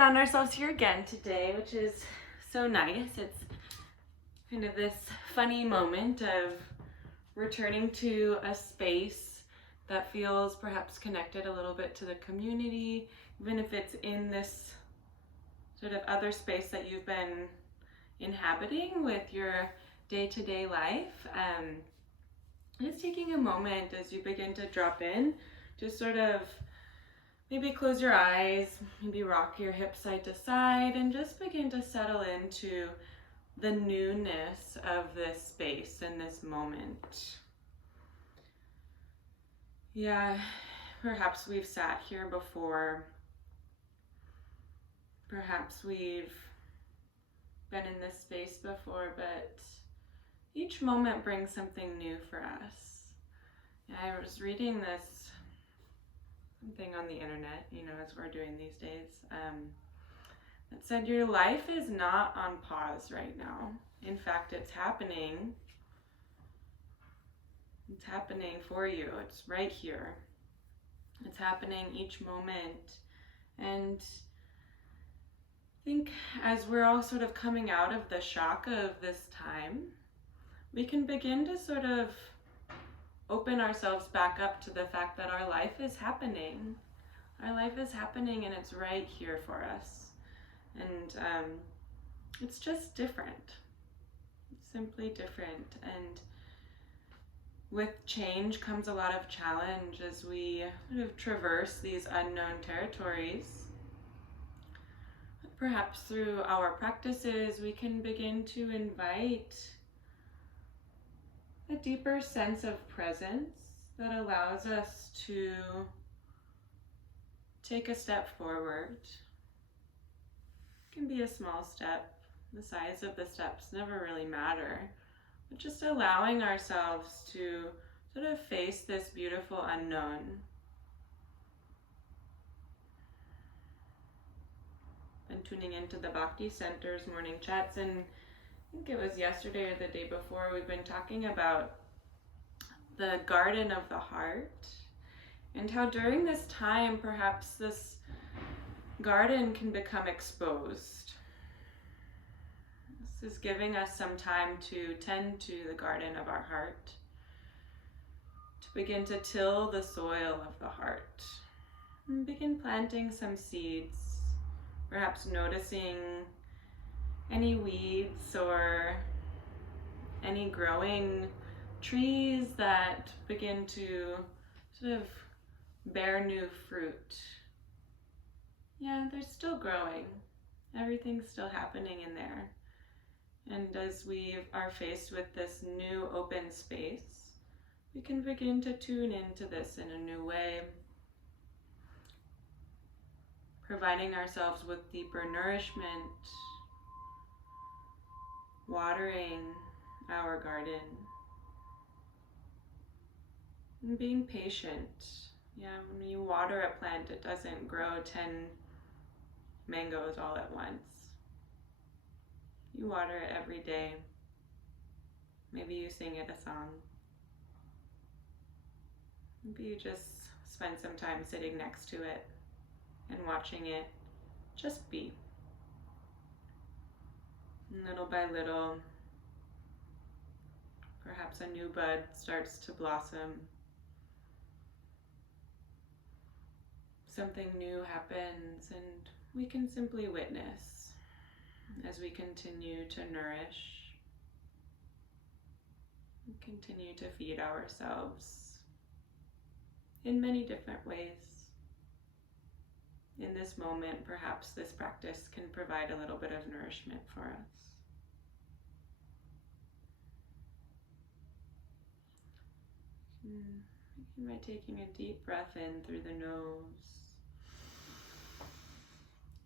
found ourselves here again today, which is so nice. It's kind of this funny moment of returning to a space that feels perhaps connected a little bit to the community, even if it's in this sort of other space that you've been inhabiting with your day-to-day life. Just taking a moment as you begin to drop in, just sort of maybe close your eyes, maybe rock your hips side to side, and just begin to settle into the newness of this space and this moment. Yeah, perhaps we've sat here before. Perhaps we've been in this space before, but each moment brings something new for us. I was reading this something on the internet, as we're doing these days, that said your life is not on pause right now. In fact, it's happening. It's happening for you. It's right here. It's happening each moment. And I think as we're all sort of coming out of the shock of this time, we can begin to sort of open ourselves back up to the fact that our life is happening. Our life is happening and it's right here for us. And it's just different. It's simply different. And with change comes a lot of challenge as we sort of traverse these unknown territories. Perhaps through our practices, we can begin to invite a deeper sense of presence that allows us to take a step forward. It can be a small step. The size of the steps never really matter, but just allowing ourselves to sort of face this beautiful unknown. Been tuning into the Bhakti Center's morning chats, and I think it was yesterday or the day before, we've been talking about the garden of the heart and how during this time perhaps this garden can become exposed. This is giving us some time to tend to the garden of our heart, to begin to till the soil of the heart and begin planting some seeds, perhaps noticing any weeds or any growing trees that begin to sort of bear new fruit. Yeah, they're still growing. Everything's still happening in there. And as we are faced with this new open space, we can begin to tune into this in a new way, providing ourselves with deeper nourishment, watering our garden, and being patient. Yeah, when you water a plant, it doesn't grow 10 mangoes all at once. You water it every day. Maybe you sing it a song. Maybe you just spend some time sitting next to it and watching it just be. And little by little, perhaps a new bud starts to blossom. Something new happens, and we can simply witness as we continue to nourish, and continue to feed ourselves in many different ways. In this moment, perhaps this practice can provide a little bit of nourishment for us. Begin by taking a deep breath in through the nose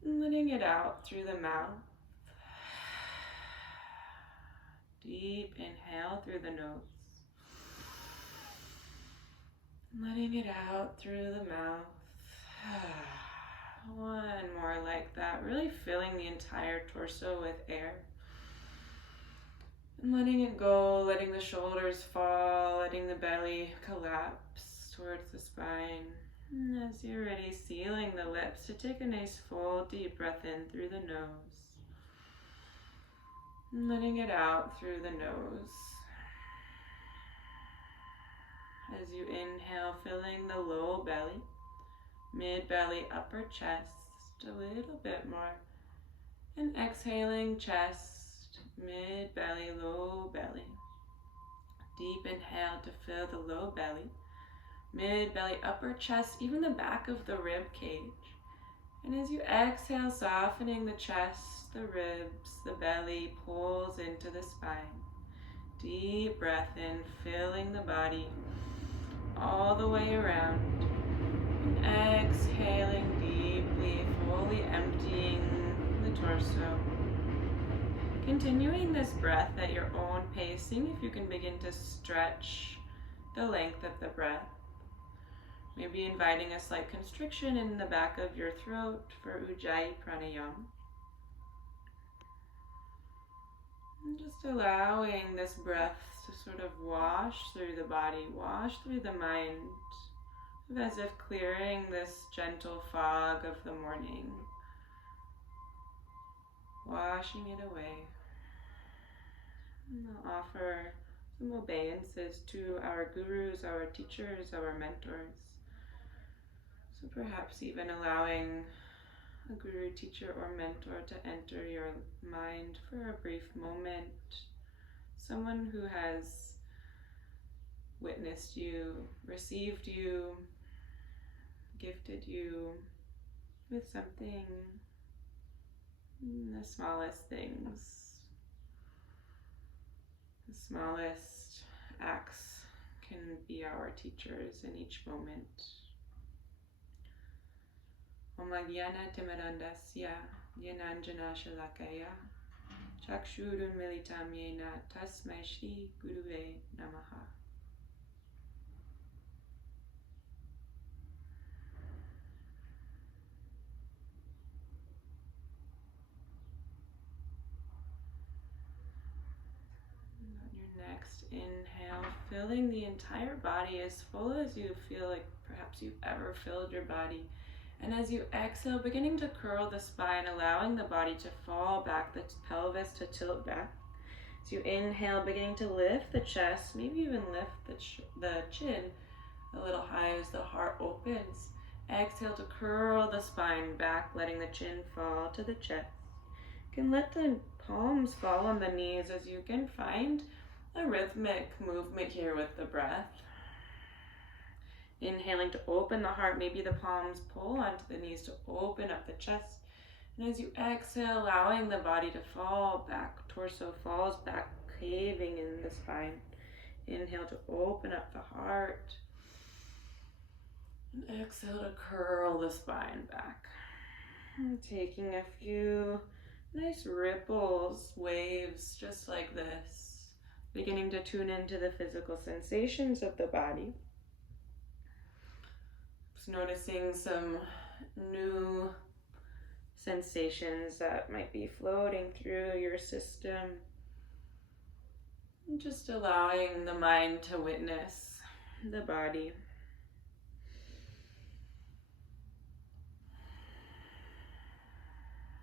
and letting it out through the mouth. Deep inhale through the nose. And letting it out through the mouth. One more like that, really filling the entire torso with air. And letting it go, letting the shoulders fall, letting the belly collapse towards the spine. And as you're ready, sealing the lips to take a nice full deep breath in through the nose. And letting it out through the nose. As you inhale, filling the low belly, mid-belly, upper chest, a little bit more. And exhaling, chest, mid-belly, low belly. Deep inhale to fill the low belly, mid-belly, upper chest, even the back of the rib cage. And as you exhale, softening the chest, the ribs, the belly pulls into the spine. Deep breath in, filling the body all the way around. And exhaling deeply, fully emptying the torso. Continuing this breath at your own pacing, if you can begin to stretch the length of the breath. Maybe inviting a slight constriction in the back of your throat for Ujjayi Pranayama. And just allowing this breath to sort of wash through the body, wash through the mind, as if clearing this gentle fog of the morning, washing it away. And I'll offer some obeisances to our gurus, our teachers, our mentors. So perhaps even allowing a guru, teacher, or mentor to enter your mind for a brief moment. Someone who has witnessed you, received you, gifted you with something, the smallest things. The smallest acts can be our teachers in each moment. Om Jnana Timirandasya Jnananjana Shalakaya Chakshurun Militam Yena Tasmai Shri Guruve Namaha. On your next inhale, filling the entire body as full as you feel like perhaps you've ever filled your body. And as you exhale, beginning to curl the spine, allowing the body to fall back, the pelvis to tilt back. As you inhale, beginning to lift the chest, maybe even lift the chin a little high as the heart opens. Exhale to curl the spine back, letting the chin fall to the chest. You can let the palms fall on the knees as you can find a rhythmic movement here with the breath. Inhaling to open the heart, maybe the palms pull onto the knees to open up the chest. And as you exhale, allowing the body to fall back, torso falls back, caving in the spine. Inhale to open up the heart. And exhale to curl the spine back. And taking a few nice ripples, waves, just like this. Beginning to tune into the physical sensations of the body. Noticing some new sensations that might be floating through your system. And just allowing the mind to witness the body.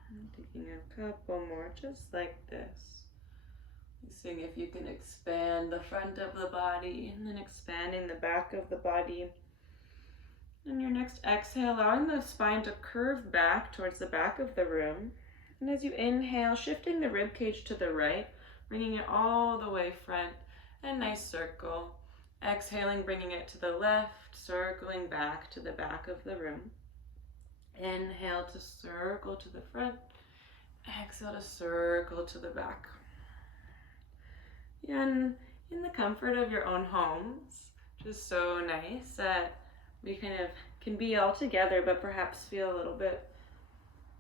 And taking a couple more just like this. Seeing if you can expand the front of the body and then expanding the back of the body. And your next exhale, allowing the spine to curve back towards the back of the room. And as you inhale, shifting the rib cage to the right, bringing it all the way front, a nice circle. Exhaling, bringing it to the left, circling back to the back of the room. Inhale to circle to the front. Exhale to circle to the back. And in the comfort of your own homes, just so nice that we kind of can be all together, but perhaps feel a little bit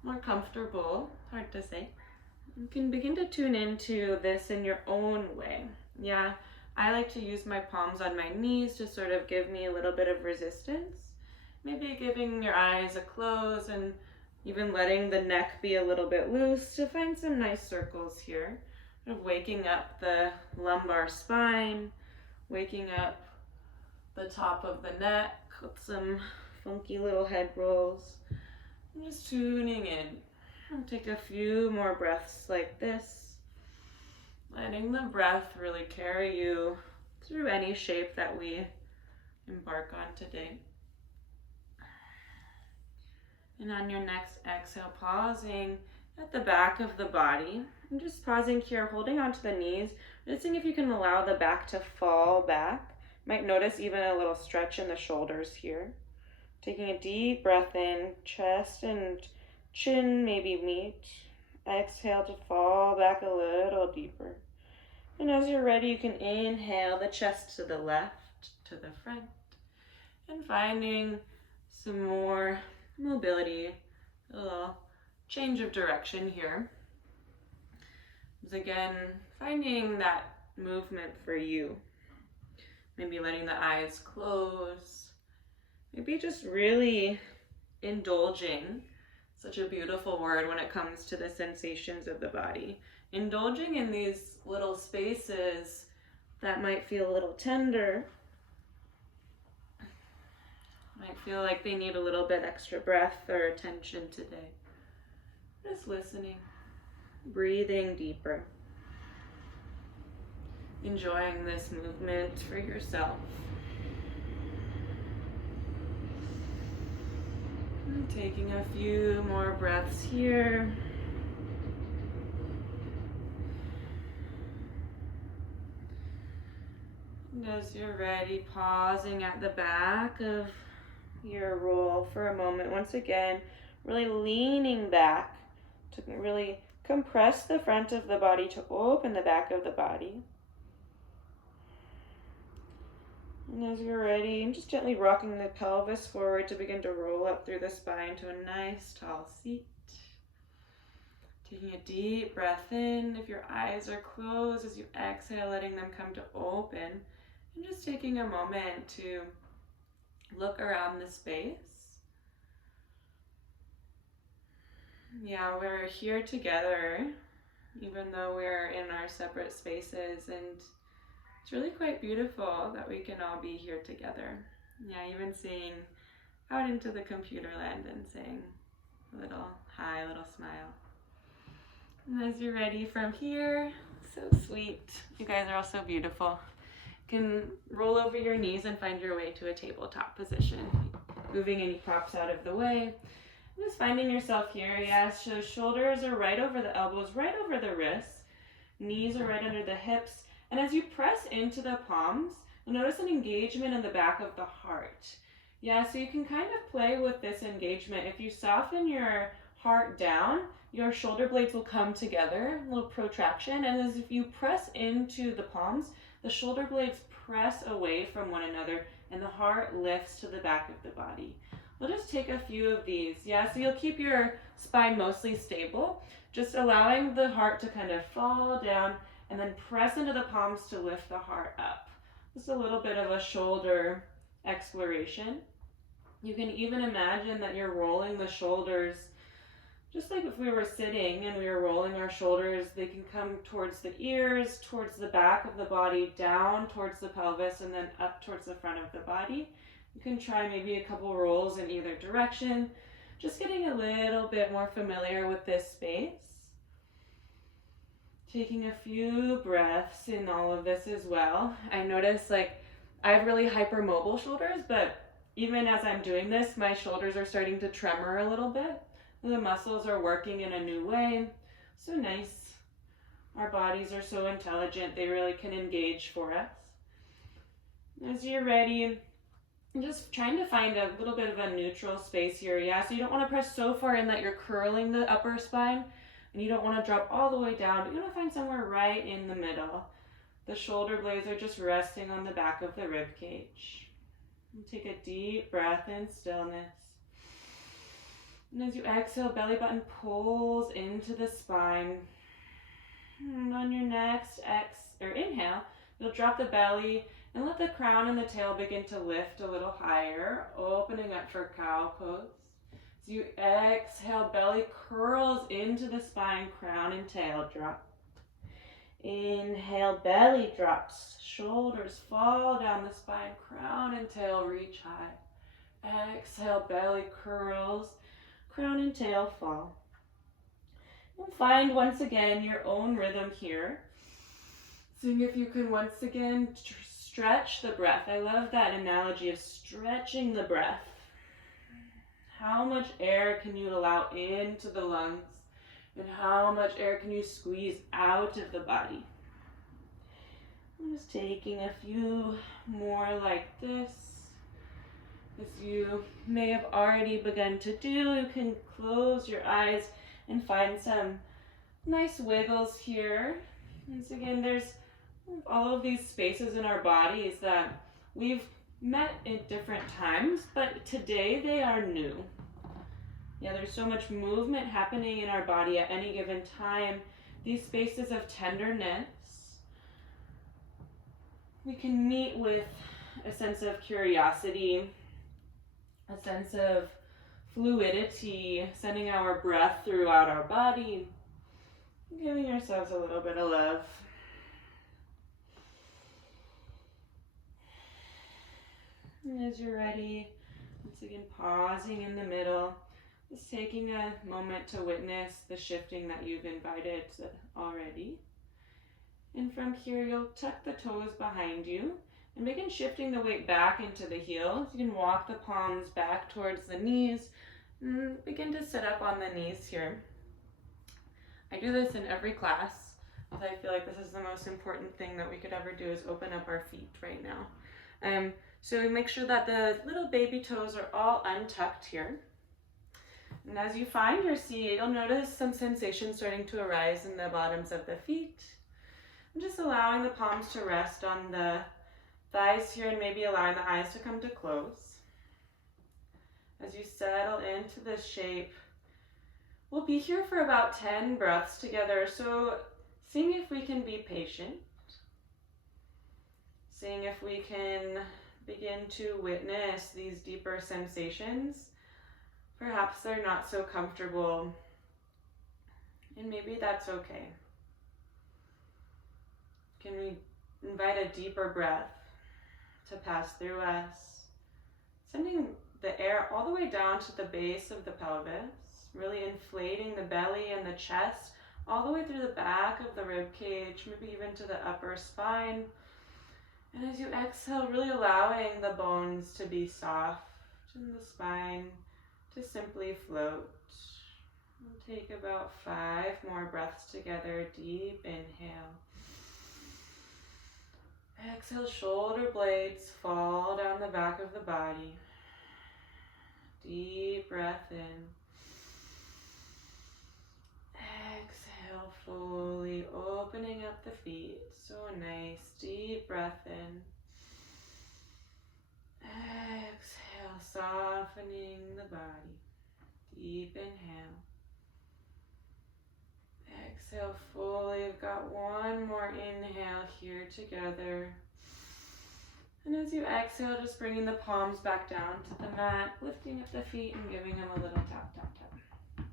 more comfortable. Hard to say. You can begin to tune into this in your own way. Yeah, I like to use my palms on my knees to sort of give me a little bit of resistance. Maybe giving your eyes a close and even letting the neck be a little bit loose to find some nice circles here. Sort of waking up the lumbar spine, waking up the top of the neck with some funky little head rolls. I'm just tuning in. I'll take a few more breaths like this, letting the breath really carry you through any shape that we embark on today. And on your next exhale, pausing at the back of the body. I'm just pausing here, holding onto the knees, just seeing if you can allow the back to fall back. Might notice even a little stretch in the shoulders here. Taking a deep breath in, chest and chin maybe meet. Exhale to fall back a little deeper. And as you're ready, you can inhale the chest to the left, to the front, and finding some more mobility, a little change of direction here. Again, finding that movement for you. Maybe letting the eyes close. Maybe just really indulging, such a beautiful word when it comes to the sensations of the body. Indulging in these little spaces that might feel a little tender, might feel like they need a little bit extra breath or attention today. Just listening, breathing deeper, enjoying this movement for yourself. And taking a few more breaths here. And as you're ready, pausing at the back of your roll for a moment. Once again, really leaning back to really compress the front of the body to open the back of the body. And as you're ready, just gently rocking the pelvis forward to begin to roll up through the spine to a nice tall seat. Taking a deep breath in. If your eyes are closed, as you exhale, letting them come to open. And just taking a moment to look around the space. Yeah, we're here together, even though we're in our separate spaces, and it's really quite beautiful that we can all be here together. Yeah, even seeing out into the computer land and saying a little hi, a little smile. And as you're ready from here, so sweet. You guys are all so beautiful. You can roll over your knees and find your way to a tabletop position, moving any props out of the way. Just finding yourself here, yes, so shoulders are right over the elbows, right over the wrists, knees are right under the hips, and as you press into the palms, you'll notice an engagement in the back of the heart. Yeah, so you can kind of play with this engagement. If you soften your heart down, your shoulder blades will come together, a little protraction, and as if you press into the palms, the shoulder blades press away from one another, and the heart lifts to the back of the body. We'll just take a few of these. Yeah, so you'll keep your spine mostly stable, just allowing the heart to kind of fall down and then press into the palms to lift the heart up. Just a little bit of a shoulder exploration. You can even imagine that you're rolling the shoulders, just like if we were sitting and we were rolling our shoulders, they can come towards the ears, towards the back of the body, down towards the pelvis, and then up towards the front of the body. You can try maybe a couple rolls in either direction, just getting a little bit more familiar with this space. Taking a few breaths in all of this as well. I notice like I have really hypermobile shoulders, but even as I'm doing this, my shoulders are starting to tremor a little bit. The muscles are working in a new way. So nice. Our bodies are so intelligent, they really can engage for us. As you're ready, I'm just trying to find a little bit of a neutral space here, yeah? So you don't want to press so far in that you're curling the upper spine, and you don't want to drop all the way down, but you want to find somewhere right in the middle. The shoulder blades are just resting on the back of the rib cage. And take a deep breath in stillness. And as you exhale, belly button pulls into the spine. And on your next inhale, you'll drop the belly and let the crown and the tail begin to lift a little higher, opening up for cow pose. As you exhale, belly curls into the spine, crown and tail drop. Inhale, belly drops, shoulders fall down the spine, crown and tail reach high. Exhale, belly curls, crown and tail fall. And find once again your own rhythm here. Seeing if you can once again stretch the breath. I love that analogy of stretching the breath. How much air can you allow into the lungs? And how much air can you squeeze out of the body? I'm just taking a few more like this. As you may have already begun to do, you can close your eyes and find some nice wiggles here. Once again, there's all of these spaces in our bodies that we've met at different times, but today they are new. Yeah, there's so much movement happening in our body at any given time. These spaces of tenderness, we can meet with a sense of curiosity, a sense of fluidity, sending our breath throughout our body, giving ourselves a little bit of love. And as you're ready, once again, pausing in the middle, just taking a moment to witness the shifting that you've invited already. And from here, you'll tuck the toes behind you and begin shifting the weight back into the heels. You can walk the palms back towards the knees and begin to sit up on the knees here. I do this in every class because I feel like this is the most important thing that we could ever do, is open up our feet right now. So make sure that the little baby toes are all untucked here. And as you find your seat, you'll notice some sensation starting to arise in the bottoms of the feet. I'm just allowing the palms to rest on the thighs here and maybe allowing the eyes to come to close. As you settle into this shape, we'll be here for about 10 breaths together. So seeing if we can be patient, seeing if we can begin to witness these deeper sensations. Perhaps they're not so comfortable, and maybe that's okay. Can we invite a deeper breath to pass through us, sending the air all the way down to the base of the pelvis, really inflating the belly and the chest, all the way through the back of the rib cage, maybe even to the upper spine. And as you exhale, really allowing the bones to be soft and the spine to simply float. We'll take about 5 more breaths together. Deep inhale. Exhale, shoulder blades fall down the back of the body. Deep breath in. Exhale, fully opening up the feet. So nice. Deep breath in. Exhale, softening the body. Deep inhale. Exhale fully. We've got one more inhale here together. And as you exhale, just bringing the palms back down to the mat, lifting up the feet and giving them a little tap, tap, tap.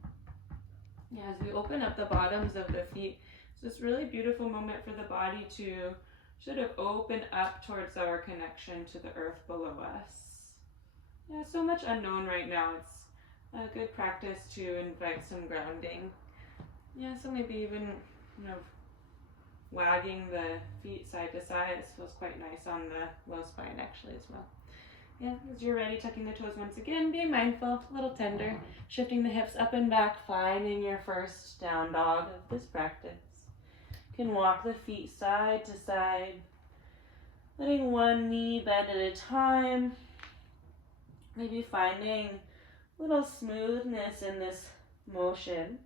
Yeah, as we open up the bottoms of the feet, it's this really beautiful moment for the body to sort of open up towards our connection to the earth below us. Yeah, so much unknown right now. It's a good practice to invite some grounding. Yeah, so maybe even, wagging the feet side to side. It feels quite nice on the low spine actually as well. Yeah, as you're ready, tucking the toes once again, being mindful, a little tender, shifting the hips up and back, finding your first down dog of this practice. You can walk the feet side to side, letting one knee bend at a time, maybe finding a little smoothness in this motion.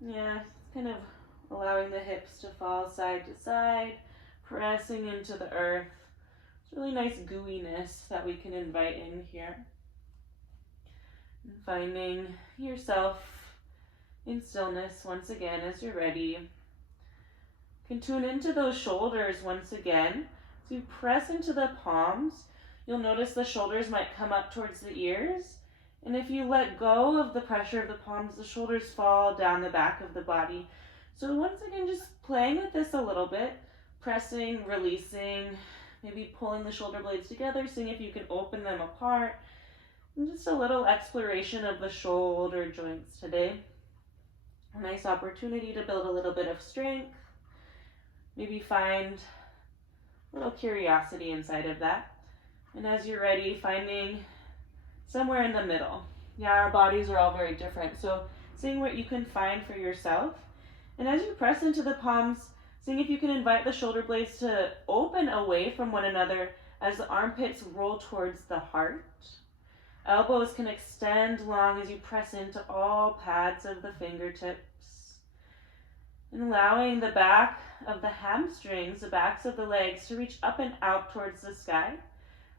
Yeah, kind of allowing the hips to fall side to side, pressing into the earth. It's really nice gooiness that we can invite in here. And finding yourself in stillness once again as you're ready. You can tune into those shoulders once again. So you press into the palms. You'll notice the shoulders might come up towards the ears. And if you let go of the pressure of the palms, the shoulders fall down the back of the body. So once again, just playing with this a little bit, pressing, releasing, maybe pulling the shoulder blades together, seeing if you can open them apart. And just a little exploration of the shoulder joints today. A nice opportunity to build a little bit of strength. Maybe find a little curiosity inside of that. And as you're ready, finding somewhere in the middle. Yeah, our bodies are all very different, so seeing what you can find for yourself. And as you press into the palms, seeing if you can invite the shoulder blades to open away from one another as the armpits roll towards the heart. Elbows can extend long as you press into all pads of the fingertips. And allowing the back of the hamstrings, the backs of the legs, to reach up and out towards the sky.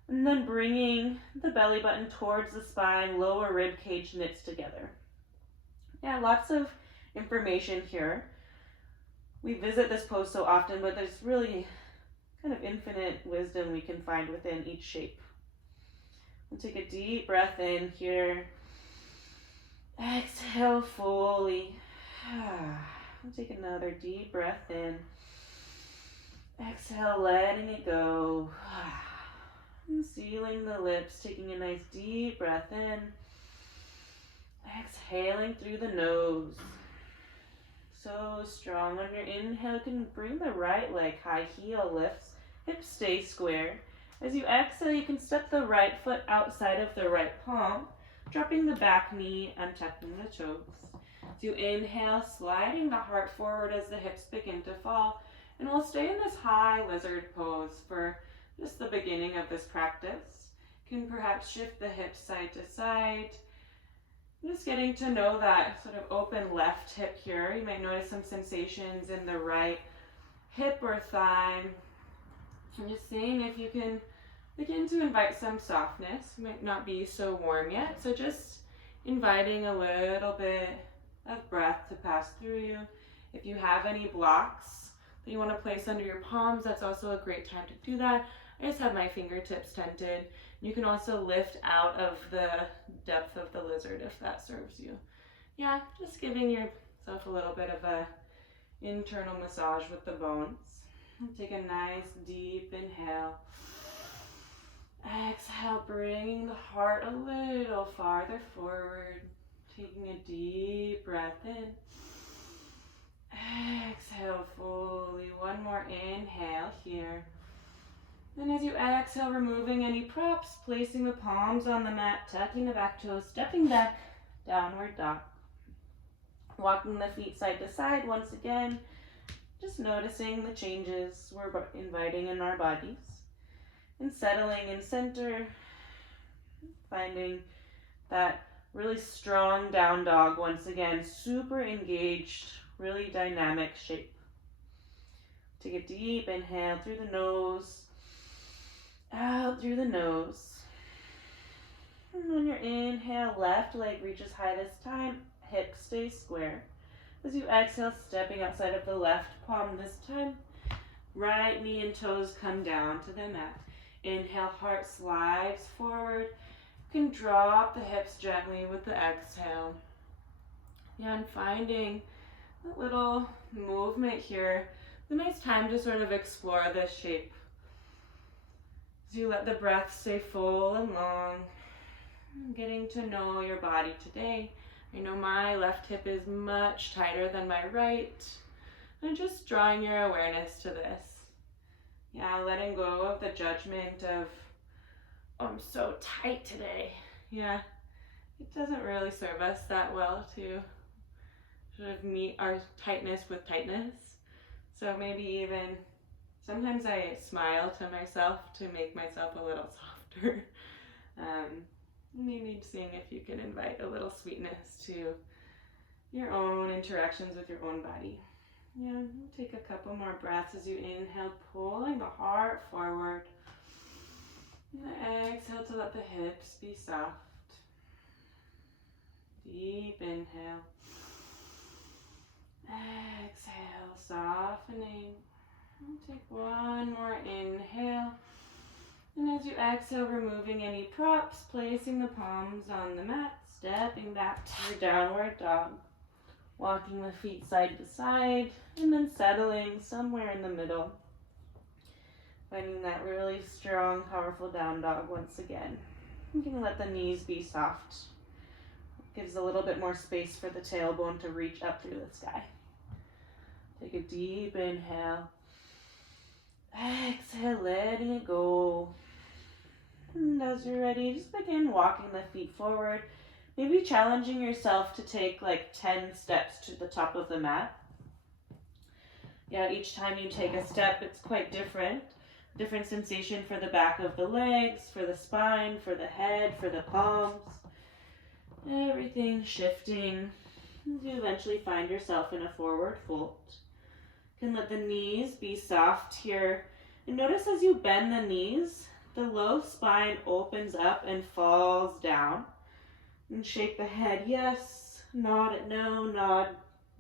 And then bringing the belly button towards the spine, lower rib cage knits together. Yeah, lots of information here. We visit this pose so often, but there's really kind of infinite wisdom we can find within each shape. We'll take a deep breath in here. Exhale fully. We'll take another deep breath in. Exhale, letting it go. And sealing the lips, taking a nice deep breath in. Exhaling through the nose. So strong. On your inhale, you can bring the right leg high, heel lifts, hips stay square. As you exhale, you can step the right foot outside of the right palm, dropping the back knee and tucking the toes. As you inhale, sliding the heart forward as the hips begin to fall. And we'll stay in this high lizard pose for just the beginning of this practice. You can perhaps shift the hips side to side. Just getting to know that sort of open left hip here. You might notice some sensations in the right hip or thigh. And just seeing if you can begin to invite some softness. It might not be so warm yet, so just inviting a little bit of breath to pass through you. If you have any blocks that you want to place under your palms, that's also a great time to do that. I just have my fingertips tented. You can also lift out of the depth of the lizard if that serves you. Yeah, just giving yourself a little bit of a internal massage with the bones. Take a nice deep inhale. Exhale, bringing the heart a little farther forward. Taking a deep breath in. Exhale fully. One more inhale here. And as you exhale, removing any props, placing the palms on the mat, tucking the back toes, stepping back, downward dog. Walking the feet side to side once again, just noticing the changes we're inviting in our bodies. And settling in center, finding that really strong down dog once again, super engaged, really dynamic shape. Take a deep inhale through the nose, out through the nose. And on your inhale, left leg reaches high this time, hips stay square. As you exhale, stepping outside of the left palm this time, right knee and toes come down to the mat. Inhale, heart slides forward. You can drop the hips gently with the exhale. Yeah, and finding a little movement here. It's a nice time to sort of explore this shape. As you let the breath stay full and long, getting to know your body today. I know my left hip is much tighter than my right. And just drawing your awareness to this. Yeah, letting go of the judgment of, oh, I'm so tight today. Yeah, it doesn't really serve us that well to sort of meet our tightness with tightness. So maybe even, sometimes I smile to myself to make myself a little softer. Maybe seeing if you can invite a little sweetness to your own interactions with your own body. Yeah, take a couple more breaths as you inhale, pulling the heart forward. And exhale to let the hips be soft. Deep inhale. Exhale, softening. And take one more inhale. And as you exhale, removing any props, placing the palms on the mat, stepping back to your downward dog. Walking the feet side to side, and then settling somewhere in the middle. Finding that really strong, powerful down dog once again. You can let the knees be soft. Gives a little bit more space for the tailbone to reach up through the sky. Take a deep inhale. Exhale, letting it go. And as you're ready, just begin walking the feet forward. Maybe challenging yourself to take like 10 steps to the top of the mat. Yeah, each time you take a step, it's quite different. Different sensation for the back of the legs, for the spine, for the head, for the palms. Everything shifting. You eventually find yourself in a forward fold. You can let the knees be soft here. And notice as you bend the knees, the low spine opens up and falls down. And shake the head, yes. Nod it, no. Nod,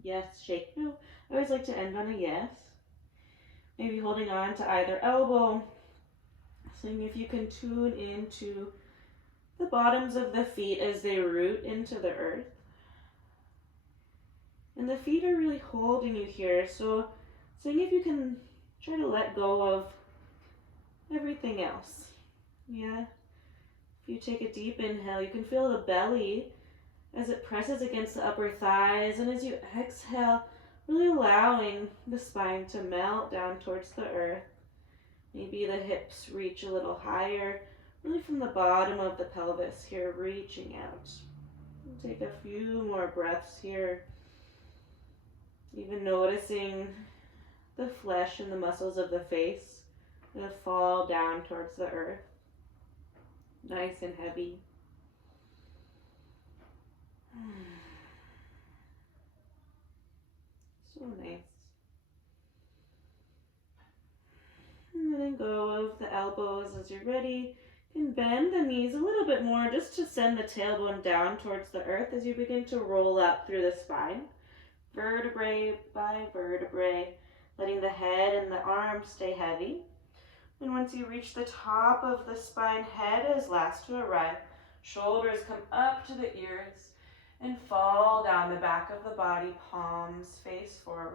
yes. Shake, no. I always like to end on a yes. Maybe holding on to either elbow. Seeing if you can tune into the bottoms of the feet as they root into the earth. And the feet are really holding you here. So seeing if you can try to let go of everything else. Yeah. If you take a deep inhale, you can feel the belly as it presses against the upper thighs. And as you exhale, really allowing the spine to melt down towards the earth. Maybe the hips reach a little higher, really from the bottom of the pelvis here, reaching out. Take a few more breaths here. Even noticing the flesh and the muscles of the face that fall down towards the earth. Nice and heavy. So nice. And letting go of the elbows as you're ready. You can bend the knees a little bit more just to send the tailbone down towards the earth as you begin to roll up through the spine. Vertebrae by vertebrae, letting the head and the arms stay heavy. And once you reach the top of the spine, head is last to arrive. Shoulders come up to the ears and fall down the back of the body, palms face forward.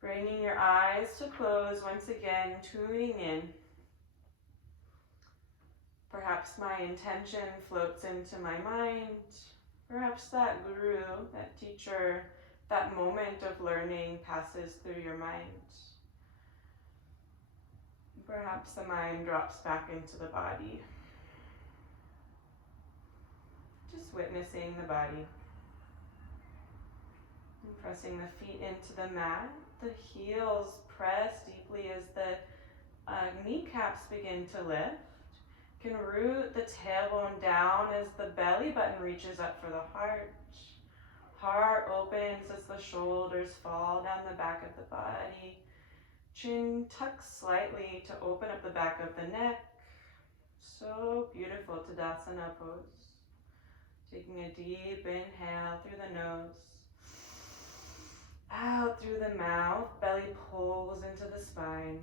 Bringing your eyes to close once again, tuning in. Perhaps my intention floats into my mind. Perhaps that guru, that teacher, that moment of learning passes through your mind. Perhaps the mind drops back into the body. Just witnessing the body. And pressing the feet into the mat. The heels press deeply as the kneecaps begin to lift. You can root the tailbone down as the belly button reaches up for the heart. Heart opens as the shoulders fall down the back of the body. Chin tucks slightly to open up the back of the neck. So beautiful, Tadasana pose. Taking a deep inhale through the nose. Out through the mouth, belly pulls into the spine.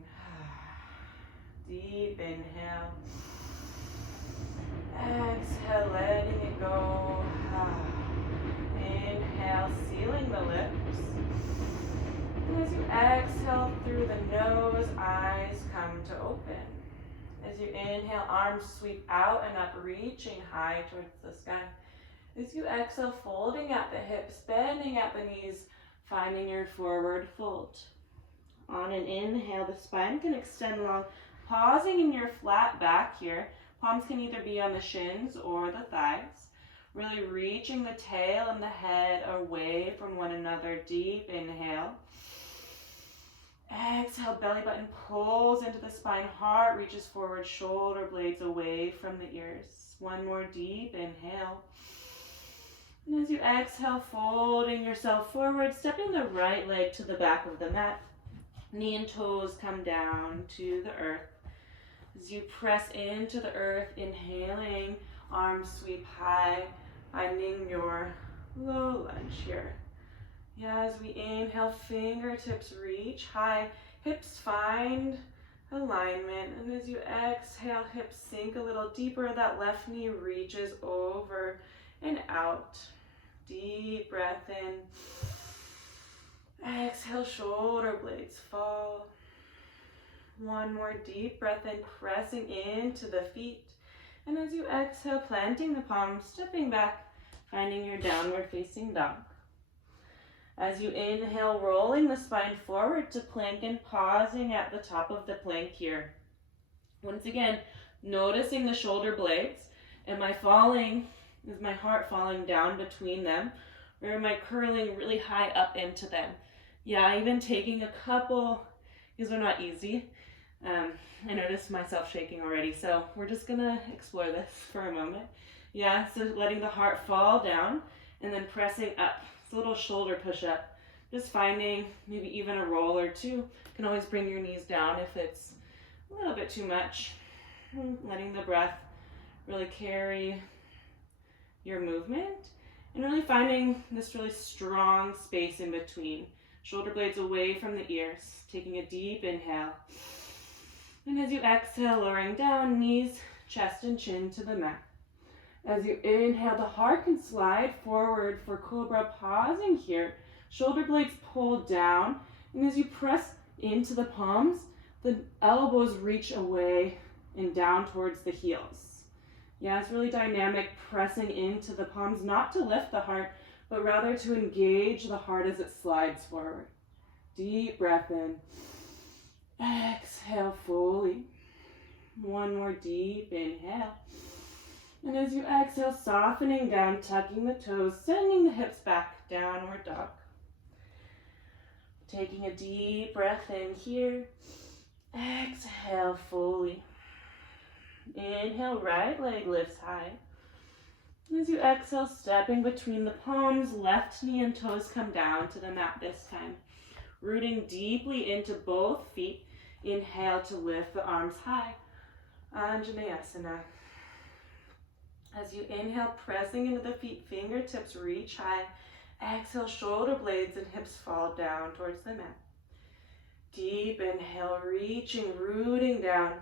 Deep inhale. Exhale, letting it go. Inhale, sealing the lips. And as you exhale through the nose, eyes come to open. As you inhale, arms sweep out and up, reaching high towards the sky. As you exhale, folding at the hips, bending at the knees, finding your forward fold. On an inhale, the spine can extend long, pausing in your flat back here. Palms can either be on the shins or the thighs. Really reaching the tail and the head away from one another. Deep inhale. Exhale, belly button pulls into the spine. Heart reaches forward, shoulder blades away from the ears. One more deep inhale. And as you exhale, folding yourself forward, stepping the right leg to the back of the mat. Knee and toes come down to the earth. As you press into the earth, inhaling, arms sweep high, finding your low lunge here. Yeah, as we inhale, fingertips reach high, hips find alignment. And as you exhale, hips sink a little deeper. That left knee reaches over and out. Deep breath in. Exhale, shoulder blades fall. One more deep breath in, pressing into the feet. And as you exhale, planting the palms, stepping back, finding your downward facing dog. As you inhale, rolling the spine forward to plank and pausing at the top of the plank here. Once again, noticing the shoulder blades. Is my heart falling down between them? Or am I curling really high up into them? Yeah, even taking a couple, these are not easy. I noticed myself shaking already, so we're just gonna explore this for a moment. Yeah, so letting the heart fall down and then pressing up. It's a little shoulder push up. Just finding maybe even a roll or two. You can always bring your knees down if it's a little bit too much. Letting the breath really carry your movement and really finding this really strong space in between. Shoulder blades away from the ears. Taking a deep inhale. And as you exhale, lowering down, knees, chest, and chin to the mat. As you inhale, the heart can slide forward for cobra, pausing here. Shoulder blades pull down. And as you press into the palms, the elbows reach away and down towards the heels. Yeah, it's really dynamic, pressing into the palms, not to lift the heart, but rather to engage the heart as it slides forward. Deep breath in. Exhale fully. One more deep inhale. And as you exhale, softening down, tucking the toes, sending the hips back, downward dog. Taking a deep breath in here. Exhale fully. Inhale, right leg lifts high. As you exhale, stepping between the palms, left knee and toes come down to the mat this time. Rooting deeply into both feet. Inhale to lift the arms high. Anjaneyasana. As you inhale, pressing into the feet, fingertips reach high. Exhale, shoulder blades and hips fall down towards the mat. Deep inhale, reaching, rooting down.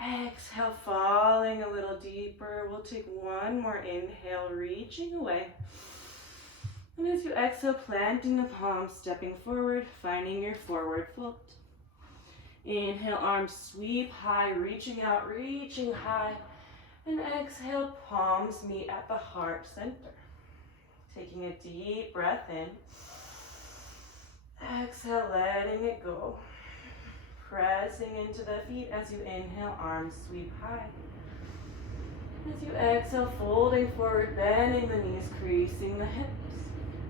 Exhale, falling a little deeper. We'll take one more inhale, reaching away. And as you exhale, planting the palms, stepping forward, finding your forward fold. Inhale, arms sweep high, reaching out, reaching high. And exhale, palms meet at the heart center. Taking a deep breath in. Exhale, letting it go. Pressing into the feet as you inhale, arms sweep high. As you exhale, folding forward, bending the knees, creasing the hips.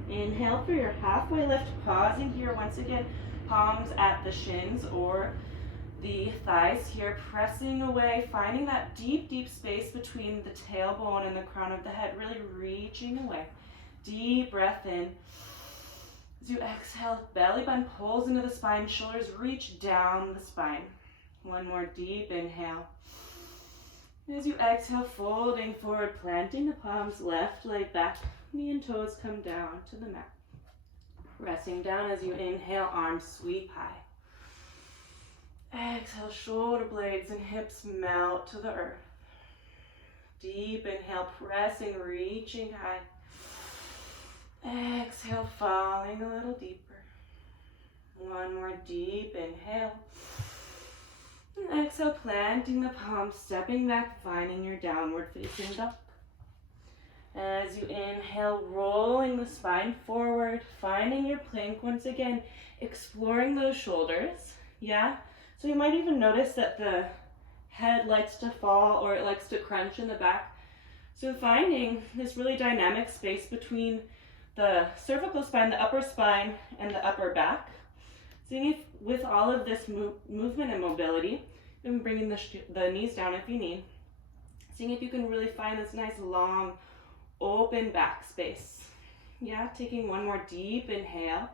Inhale for your halfway lift, pausing here once again, palms at the shins or the thighs here, pressing away, finding that deep, deep space between the tailbone and the crown of the head, really reaching away. Deep breath in. As you exhale, belly button pulls into the spine, shoulders reach down the spine. One more deep inhale. As you exhale, folding forward, planting the palms, left leg back, knee and toes come down to the mat. Resting down as you inhale, arms sweep high. Exhale, shoulder blades and hips melt to the earth. Deep inhale, pressing, reaching high. Exhale, falling a little deeper. One more deep inhale. And exhale, planting the palms, stepping back, finding your downward facing dog. As you inhale, rolling the spine forward, finding your plank once again, exploring those shoulders. Yeah? So you might even notice that the head likes to fall or it likes to crunch in the back. So finding this really dynamic space between the cervical spine, the upper spine, and the upper back. Seeing if with all of this movement and mobility, and bringing the knees down if you need, seeing if you can really find this nice long open back space. Yeah, taking one more deep inhale.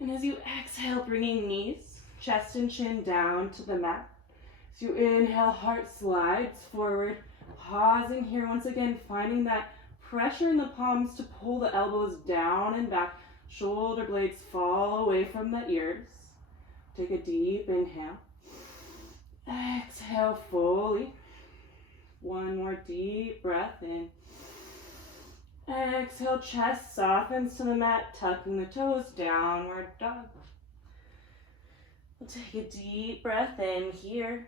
And as you exhale, bringing knees, chest and chin down to the mat. As you inhale, heart slides forward, pausing here once again, finding that pressure in the palms to pull the elbows down and back. Shoulder blades fall away from the ears. Take a deep inhale. Exhale fully. One more deep breath in. Exhale, chest softens to the mat, tucking the toes, downward dog. Take a deep breath in here.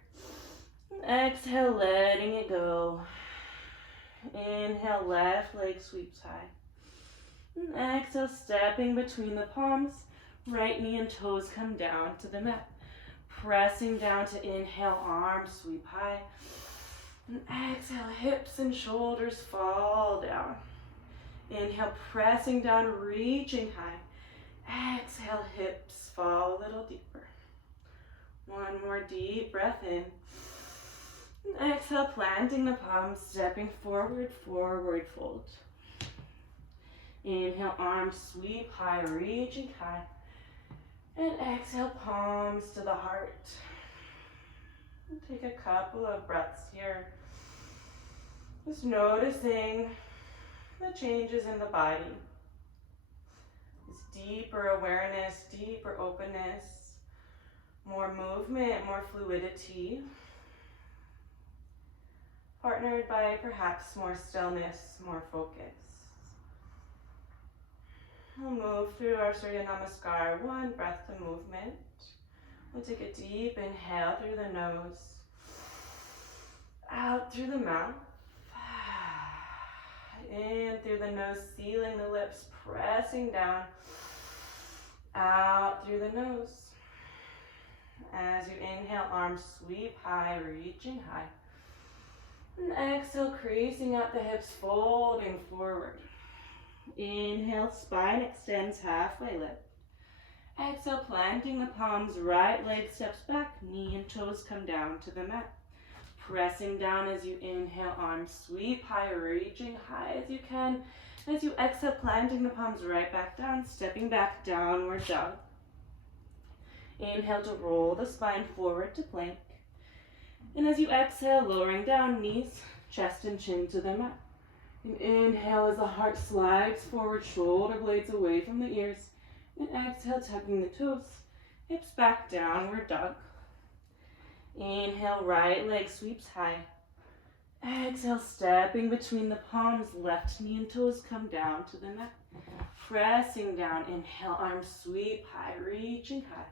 Exhale, letting it go. Inhale, left leg sweeps high. And exhale, stepping between the palms. Right knee and toes come down to the mat. Pressing down to inhale, arms sweep high. And exhale, hips and shoulders fall down. Inhale, pressing down, reaching high. Exhale, hips fall a little deeper. One more deep breath in. And exhale, planting the palms, stepping forward, forward fold. Inhale, arms sweep high, reaching high. And exhale, palms to the heart. And take a couple of breaths here. Just noticing the changes in the body. This deeper awareness, deeper openness, more movement, more fluidity. Partnered by perhaps more stillness, more focus. We'll move through our Surya Namaskar, one breath to movement. We'll take a deep inhale through the nose, out through the mouth, in through the nose, sealing the lips, pressing down, out through the nose. As you inhale, arms sweep high, reaching high. And exhale, creasing out the hips, folding forward. Inhale, spine extends, halfway lift. Exhale, planting the palms, right leg steps back, knee and toes come down to the mat. Pressing down as you inhale, arms sweep high, reaching high as you can. As you exhale, planting the palms right back down, stepping back, downward dog. Inhale to roll the spine forward to plank. And as you exhale, lowering down, knees, chest and chin to the mat. And inhale as the heart slides forward, shoulder blades away from the ears. And exhale, tucking the toes, hips back, downward dog. Inhale, right leg sweeps high. Exhale, stepping between the palms, left knee and toes come down to the mat. Pressing down, inhale, arms sweep high, reaching high.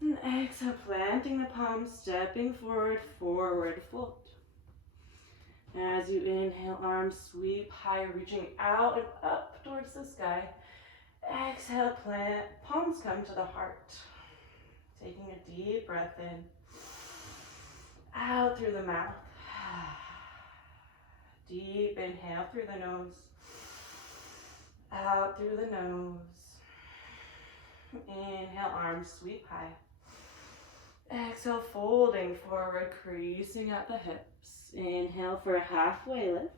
And exhale, planting the palms, stepping forward, forward fold. As you inhale, arms sweep high, reaching out and up towards the sky. Exhale, plant, palms come to the heart. Taking a deep breath in. Out through the mouth. Deep inhale through the nose. Out through the nose. Inhale, arms sweep high. Exhale, folding forward, creasing at the hips. Inhale for a halfway lift.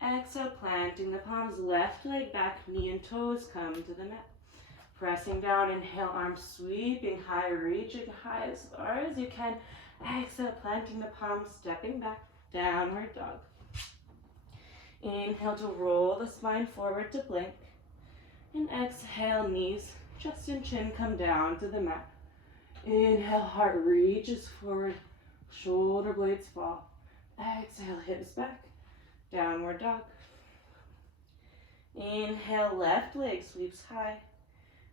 Exhale, planting the palms, left leg back, knee and toes come to the mat. Pressing down, inhale, arms sweeping high, reaching high as far as you can. Exhale, planting the palms, stepping back, downward dog. Inhale to roll the spine forward to plank. And exhale, knees, chest and chin come down to the mat. Inhale, heart reaches forward, shoulder blades fall. Exhale, hips back, downward dog. Inhale, left leg sweeps high.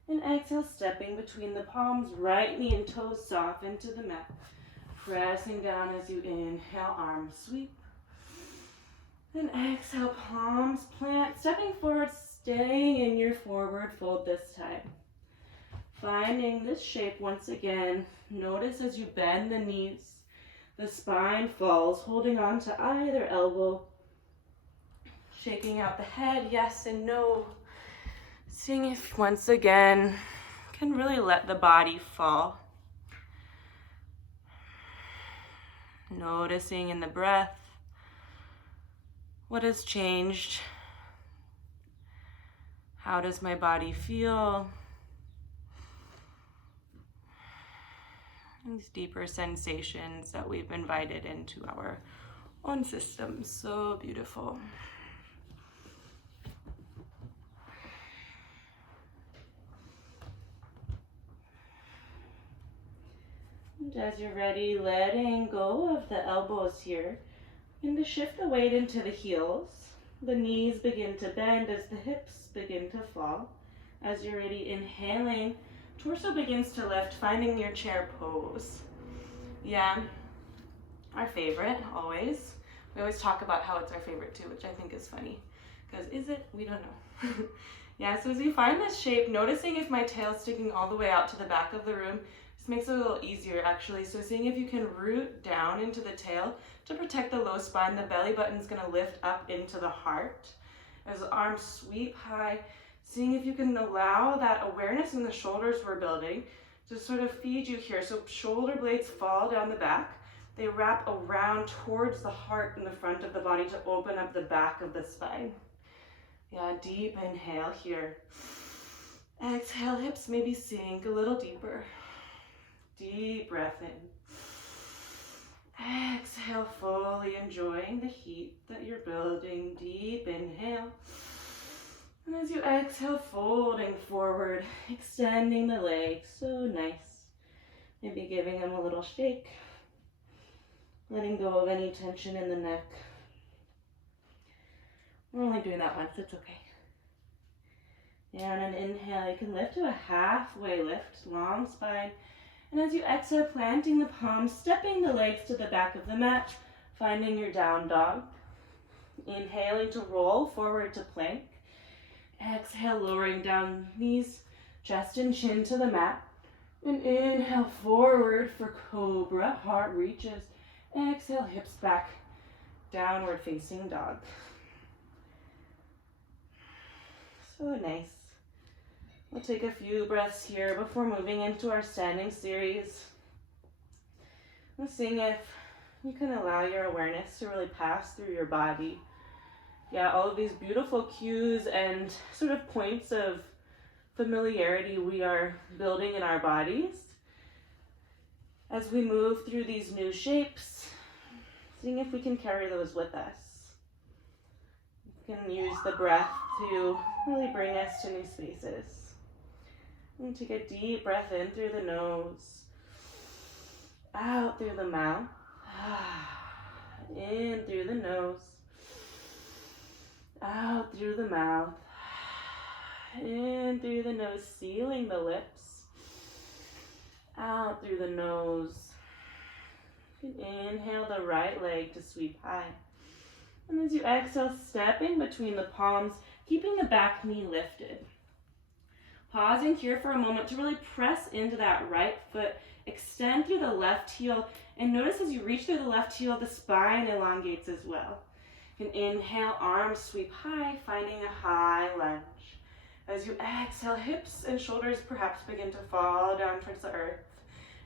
And exhale, stepping between the palms, right knee and toes soften to the mat. Pressing down as you inhale, arms sweep. And exhale, palms plant, stepping forward, staying in your forward fold this time. Finding this shape once again. Notice as you bend the knees, the spine falls, holding on to either elbow. Shaking out the head, yes and no. Seeing if once again, can really let the body fall. Noticing in the breath, what has changed? How does my body feel? These deeper sensations that we've invited into our own system. So beautiful. And as you're ready, letting go of the elbows here. Begin to shift the weight into the heels. The knees begin to bend as the hips begin to fall. As you're ready, inhaling, Torso begins to lift, finding your chair pose. Yeah, our favorite, always. We always talk about how it's our favorite too, which I think is funny. Because is it? We don't know. Yeah, so as you find this shape, noticing if my tail's sticking all the way out to the back of the room, this makes it a little easier actually. So seeing if you can root down into the tail to protect the low spine, the belly button's gonna lift up into the heart. As the arms sweep high, seeing if you can allow that awareness in the shoulders we're building to sort of feed you here. So shoulder blades fall down the back. They wrap around towards the heart in the front of the body to open up the back of the spine. Yeah, deep inhale here. Exhale, hips maybe sink a little deeper. Deep breath in. Exhale, fully enjoying the heat that you're building. Deep inhale. And as you exhale, folding forward, extending the legs. So nice. Maybe giving them a little shake. Letting go of any tension in the neck. We're only doing that once, it's okay. Yeah, and an inhale, you can lift to a halfway lift, long spine. And as you exhale, planting the palms, stepping the legs to the back of the mat, finding your down dog. Inhaling to roll forward to plank. Exhale, lowering down knees, chest and chin to the mat. And inhale forward for cobra, heart reaches. Exhale, hips back, downward facing dog. So nice. We'll take a few breaths here before moving into our standing series. And seeing if you can allow your awareness to really pass through your body. Yeah, all of these beautiful cues and sort of points of familiarity we are building in our bodies. As we move through these new shapes, seeing if we can carry those with us. We can use the breath to really bring us to new spaces. And take a deep breath in through the nose, out through the mouth, in through the nose, out through the mouth, in through the nose, sealing the lips, out through the nose. You can inhale the right leg to sweep high. And as you exhale, stepping between the palms, keeping the back knee lifted. Pausing here for a moment to really press into that right foot, extend through the left heel, and notice as you reach through the left heel, the spine elongates as well. You can inhale, arms sweep high, finding a high lunge. As you exhale, hips and shoulders perhaps begin to fall down towards the earth.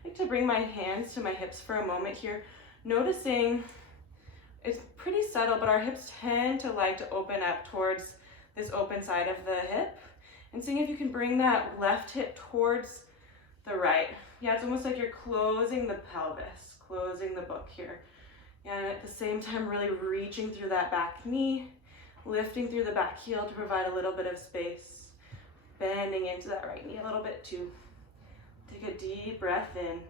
I like to bring my hands to my hips for a moment here, noticing it's pretty subtle, but our hips tend to like to open up towards this open side of the hip. And seeing if you can bring that left hip towards the right. Yeah, it's almost like you're closing the pelvis, closing the book here. And at the same time, really reaching through that back knee, lifting through the back heel to provide a little bit of space. Bending into that right knee a little bit too. Take a deep breath in.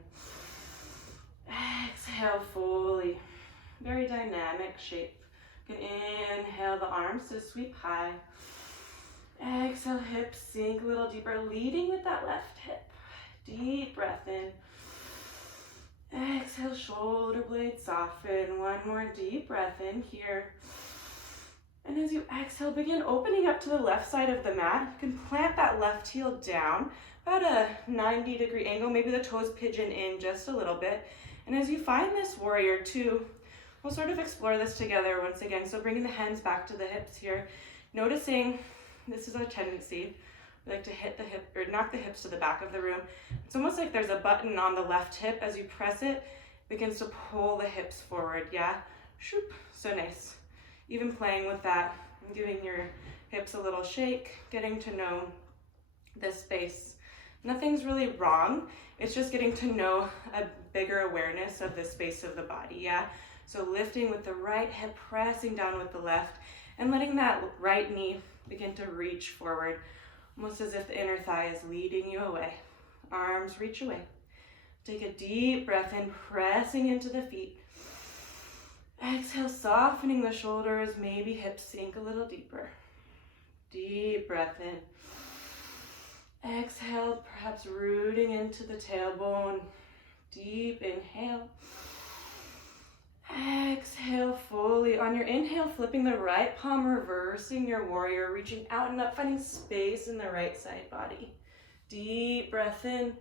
Exhale fully. Very dynamic shape. You can inhale the arms to sweep high. Exhale, hips sink a little deeper, leading with that left hip. Deep breath in. Exhale, shoulder blades soften. One more deep breath in here. And as you exhale, begin opening up to the left side of the mat. You can plant that left heel down, about a 90-degree angle. Maybe the toes pigeon in just a little bit. And as you find this warrior two, we'll sort of explore this together once again. So bringing the hands back to the hips here, noticing this is our tendency. We like to hit the hip or knock the hips to the back of the room. It's almost like there's a button on the left hip. As you press it, it begins to pull the hips forward. Yeah, shoop. So nice. Even playing with that, giving your hips a little shake, getting to know this space. Nothing's really wrong. It's just getting to know a bigger awareness of the space of the body. Yeah. So lifting with the right hip, pressing down with the left, and letting that right knee begin to reach forward, almost as if the inner thigh is leading you away. Arms reach away. Take a deep breath in, pressing into the feet. Exhale, softening the shoulders, maybe hips sink a little deeper. Deep breath in. Exhale, perhaps rooting into the tailbone. Deep inhale. Exhale fully. On your inhale, flipping the right palm, reversing your warrior, reaching out and up, finding space in the right side body. Deep breath in.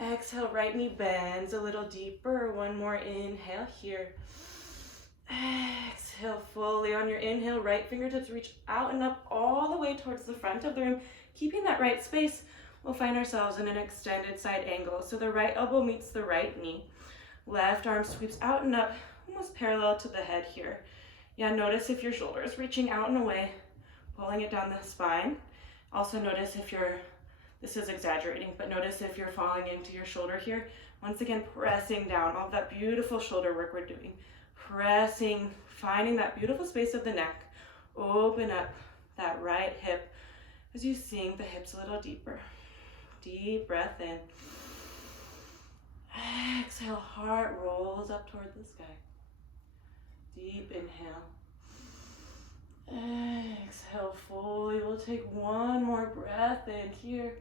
Exhale, right knee bends a little deeper. One more inhale here. Exhale fully. On your inhale, right fingertips reach out and up all the way towards the front of the room. Keeping that right space, we'll find ourselves in an extended side angle. So the right elbow meets the right knee. Left arm sweeps out and up, almost parallel to the head here. Yeah, notice if your shoulder is reaching out and away, pulling it down the spine. Also notice if this is exaggerating, but notice if you're falling into your shoulder here. Once again, pressing down, all that beautiful shoulder work we're doing. Pressing, finding that beautiful space of the neck. Open up that right hip as you sink the hips a little deeper. Deep breath in. Exhale, heart rolls up toward the sky. Deep inhale. Exhale fully. We'll take one more breath in here.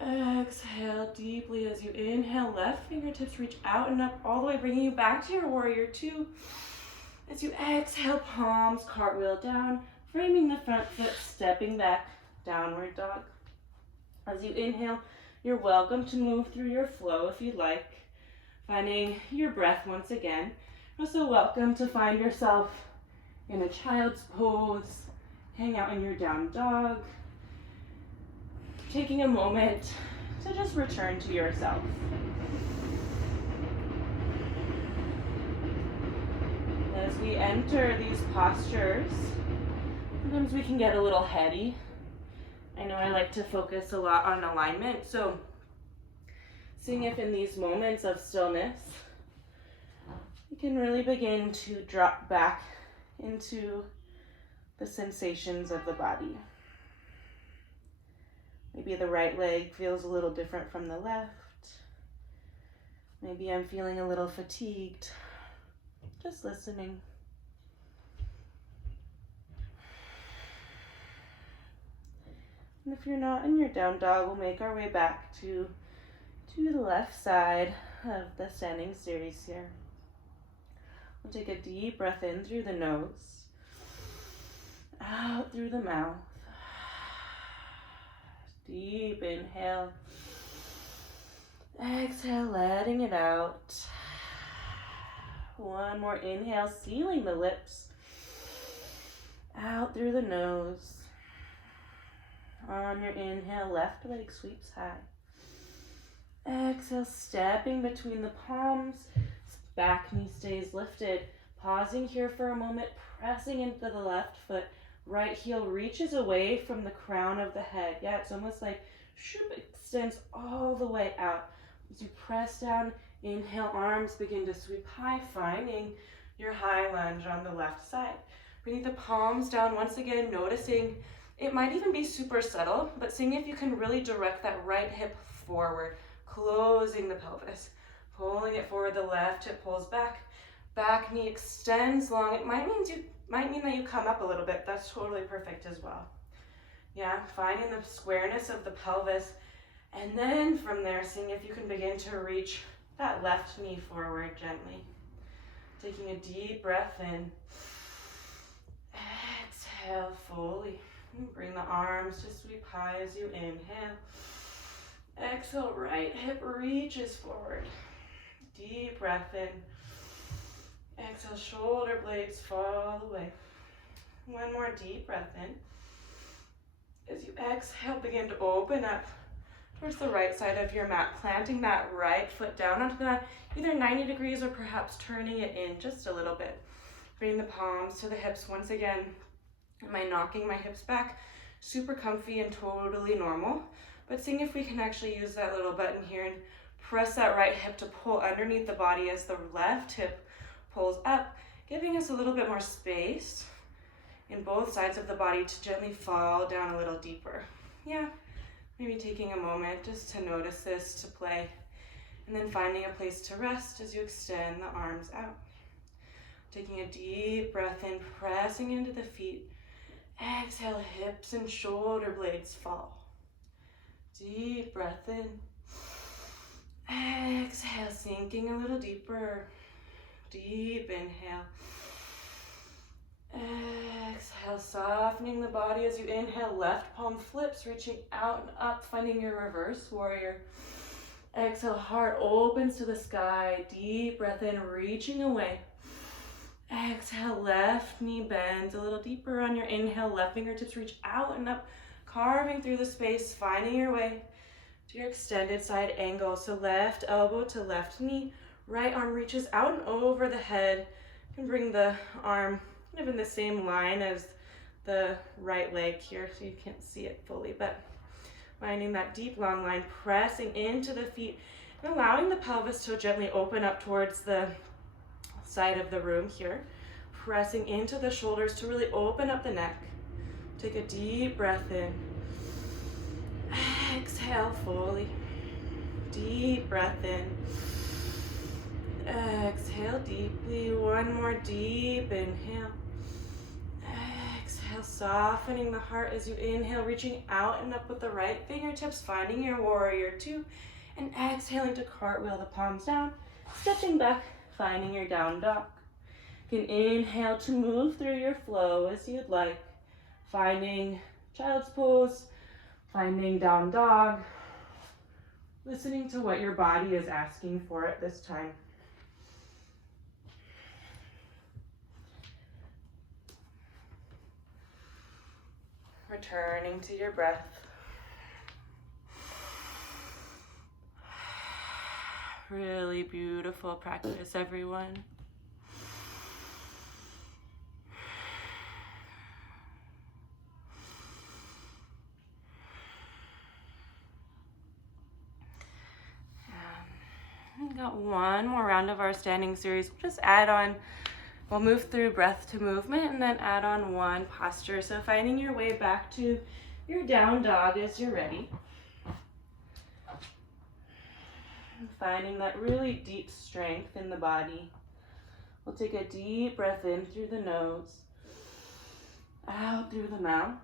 Exhale deeply as you inhale. Left fingertips reach out and up all the way, bringing you back to your warrior two. As you exhale, palms cartwheel down, framing the front foot, stepping back, downward dog. As you inhale, you're welcome to move through your flow if you'd like, finding your breath once again. Also welcome to find yourself in a child's pose, hang out in your down dog, taking a moment to just return to yourself. As we enter these postures, sometimes we can get a little heady. I know I like to focus a lot on alignment, so seeing if in these moments of stillness, we can really begin to drop back into the sensations of the body. Maybe the right leg feels a little different from the left. Maybe I'm feeling a little fatigued. Just listening. And if you're not in your down dog, we'll make our way back to the left side of the standing series here. We'll take a deep breath in through the nose, out through the mouth. Deep inhale. Exhale, letting it out. One more inhale, sealing the lips. Out through the nose. On your inhale, left leg sweeps high. Exhale, stepping between the palms. Back knee stays lifted. Pausing here for a moment, pressing into the left foot. Right heel reaches away from the crown of the head. Yeah, it's almost like shoop, extends all the way out. As you press down, inhale, arms begin to sweep high, finding your high lunge on the left side. Bringing the palms down once again, noticing it might even be super subtle, but seeing if you can really direct that right hip forward, closing the pelvis, pulling it forward, the left hip pulls back, back knee extends long. It might mean that you come up a little bit. That's totally perfect as well. Yeah, finding the squareness of the pelvis, and then from there, seeing if you can begin to reach that left knee forward gently. Taking a deep breath in. Exhale fully. Bring the arms to sweep high as you inhale. Exhale, right hip reaches forward. Deep breath in. Exhale, shoulder blades fall away. One more deep breath in. As you exhale, begin to open up towards the right side of your mat, planting that right foot down onto the mat, either 90 degrees or perhaps turning it in just a little bit. Bring the palms to the hips once again. Am I knocking my hips back? Super comfy and totally normal. But seeing if we can actually use that little button here and press that right hip to pull underneath the body as the left hip pulls up, giving us a little bit more space in both sides of the body to gently fall down a little deeper. Yeah, maybe taking a moment just to notice this, to play, and then finding a place to rest as you extend the arms out. Taking a deep breath in, pressing into the feet. Exhale, hips and shoulder blades fall. Deep breath in. Exhale, sinking a little deeper. Deep inhale. Exhale, softening the body as you inhale. Left palm flips, reaching out and up, finding your reverse warrior. Exhale, heart opens to the sky. Deep breath in, reaching away. Exhale, left knee bends a little deeper on your inhale. Left fingertips reach out and up, carving through the space, finding your way to your extended side angle. So left elbow to left knee, right arm reaches out and over the head. You can bring the arm kind of in the same line as the right leg here, so you can't see it fully, but finding that deep long line, pressing into the feet and allowing the pelvis to gently open up towards the side of the room here. Pressing into the shoulders to really open up the neck. Take a deep breath in. Exhale fully. Deep breath in. Exhale deeply. One more deep inhale. Exhale, softening the heart as you inhale, reaching out and up with the right fingertips, finding your warrior two, and exhaling to cartwheel the palms down, stepping back, finding your down dog. You can inhale to move through your flow as you'd like, finding child's pose, finding down dog, listening to what your body is asking for at this time. Returning to your breath. Really beautiful practice, everyone. We've got one more round of our standing series. We'll just add on. We'll move through breath to movement and then add on one posture. So finding your way back to your down dog as you're ready. And finding that really deep strength in the body. We'll take a deep breath in through the nose, out through the mouth.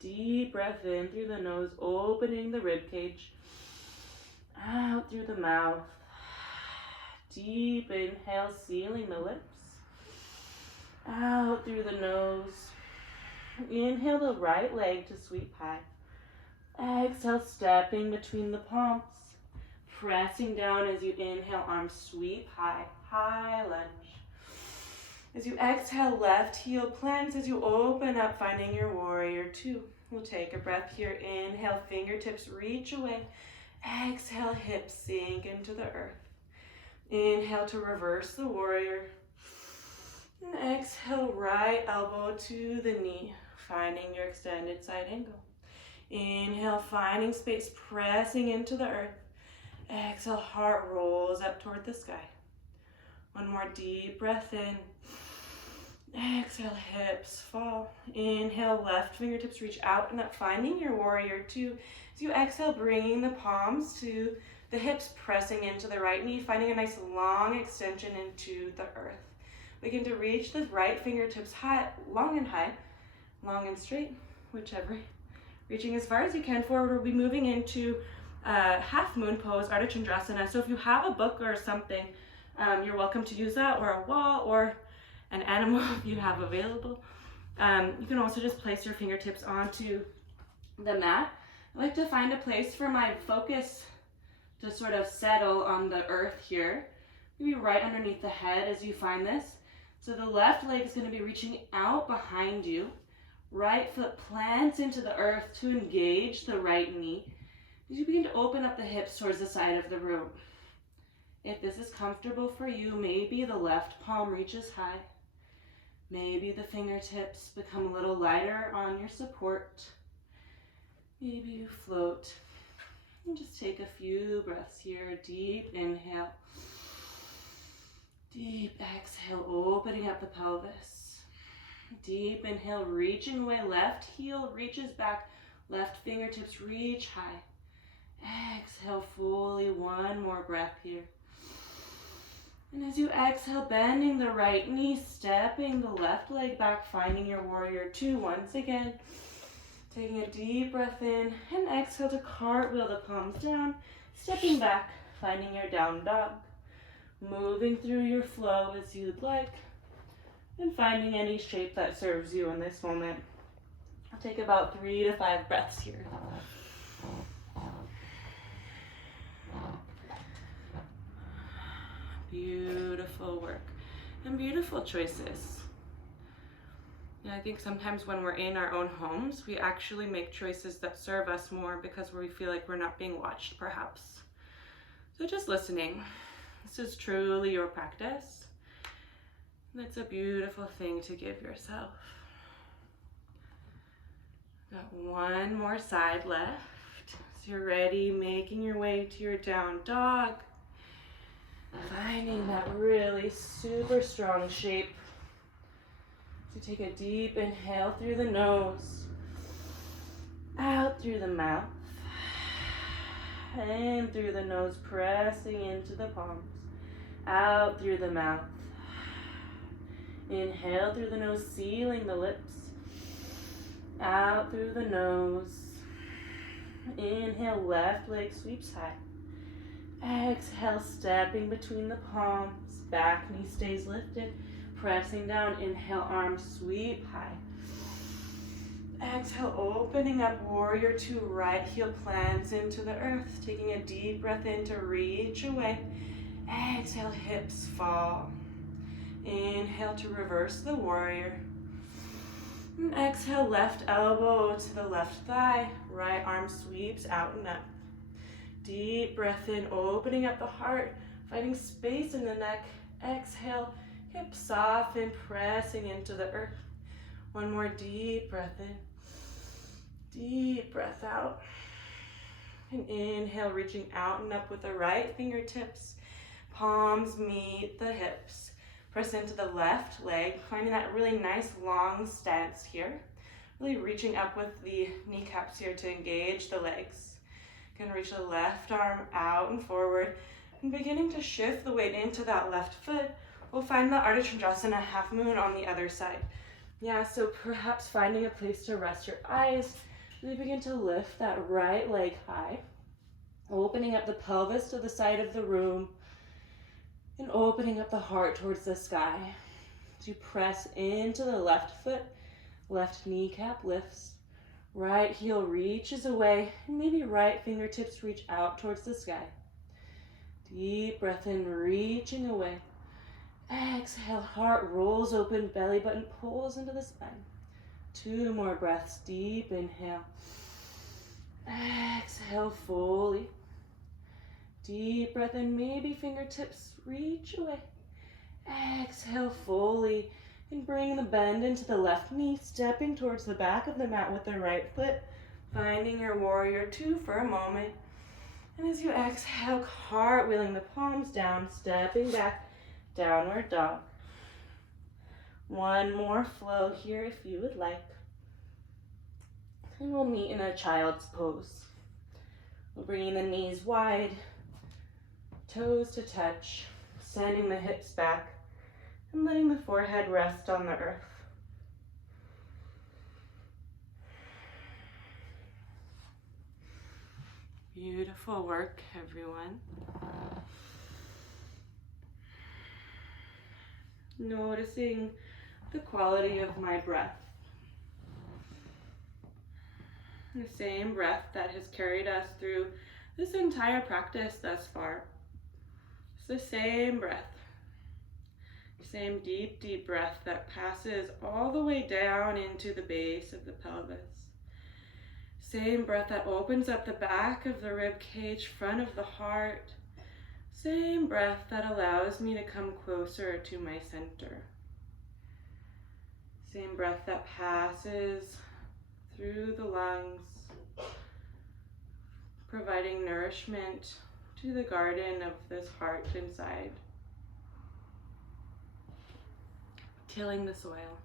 Deep breath in through the nose, opening the rib cage, out through the mouth. Deep inhale, sealing the lips. Out through the nose. Inhale the right leg to sweep high. Exhale, stepping between the palms. Pressing down as you inhale, arms sweep high. High lunge. As you exhale, left heel plants as you open up, finding your warrior two. We'll take a breath here. Inhale, fingertips reach away. Exhale, hips sink into the earth. Inhale to reverse the warrior. And exhale, right elbow to the knee, finding your extended side angle. Inhale, finding space, pressing into the earth. Exhale, heart rolls up toward the sky. One more deep breath in. Exhale, hips fall. Inhale, left fingertips reach out and up, finding your warrior two. As you exhale, bringing the palms to the hips, pressing into the right knee, finding a nice long extension into the earth. Begin to reach the right fingertips high, long and high, long and straight, whichever. Reaching as far as you can forward. We'll be moving into half moon pose, Ardha Chandrasana. So if you have a book or something, you're welcome to use that, or a wall, or an animal if you have available. You can also just place your fingertips onto the mat. I like to find a place for my focus to sort of settle on the earth here. Maybe right underneath the head as you find this. So the left leg is going to be reaching out behind you. Right foot plants into the earth to engage the right knee. As you begin to open up the hips towards the side of the room. If this is comfortable for you, maybe the left palm reaches high. Maybe the fingertips become a little lighter on your support. Maybe you float. And just take a few breaths here. Deep inhale. Deep exhale, opening up the pelvis. Deep inhale, reaching away. Left heel reaches back. Left fingertips reach high. Exhale fully. One more breath here. And as you exhale, bending the right knee, stepping the left leg back, finding your warrior two once again. Taking a deep breath in and exhale to cartwheel the palms down, stepping back, finding your down dog. Moving through your flow as you'd like, and finding any shape that serves you in this moment. I'll take about 3 to 5 breaths here. Beautiful work and beautiful choices. And I think sometimes when we're in our own homes, we actually make choices that serve us more because we feel like we're not being watched, perhaps. So just listening. This is truly your practice. That's a beautiful thing to give yourself. Got one more side left. So you're ready, making your way to your down dog. Finding that really super strong shape. So take a deep inhale through the nose, out through the mouth, in through the nose, pressing into the palms, out through the mouth. Inhale through the nose, sealing the lips, out through the nose. Inhale, left leg sweeps high. Exhale, stepping between the palms, back knee stays lifted, pressing down. Inhale, arms sweep high. Exhale, opening up, warrior two, right heel plants into the earth. Taking a deep breath in to reach away. Exhale, hips fall. Inhale to reverse the warrior. And exhale, left elbow to the left thigh. Right arm sweeps out and up. Deep breath in, opening up the heart, finding space in the neck. Exhale, hips soften, pressing into the earth. One more deep breath in. Deep breath out. And inhale, reaching out and up with the right fingertips. Palms meet the hips. Press into the left leg, finding that really nice long stance here. Really reaching up with the kneecaps here to engage the legs. You can reach the left arm out and forward. And beginning to shift the weight into that left foot, we'll find the Ardha Chandrasana half moon on the other side. Yeah, so perhaps finding a place to rest your eyes. Really begin to lift that right leg high. Opening up the pelvis to the side of the room. And opening up the heart towards the sky. As you press into the left foot, left kneecap lifts. Right heel reaches away, and maybe right fingertips reach out towards the sky. Deep breath in, reaching away. Exhale, heart rolls open, belly button pulls into the spine. 2 more breaths, deep inhale. Exhale fully. Deep breath in, maybe fingertips reach away. Exhale fully, and bring the bend into the left knee, stepping towards the back of the mat with the right foot, finding your warrior two for a moment. And as you exhale, cartwheeling the palms down, stepping back, downward dog. One more flow here if you would like. And we'll meet in a child's pose. We're bringing the knees wide, toes to touch, sending the hips back, and letting the forehead rest on the earth. Beautiful work, everyone. Noticing the quality of my breath. The same breath that has carried us through this entire practice thus far. It's the same breath. Same deep, deep breath that passes all the way down into the base of the pelvis. Same breath that opens up the back of the rib cage, front of the heart. Same breath that allows me to come closer to my center. Same breath that passes through the lungs, providing nourishment to the garden of this heart inside. Tilling the soil.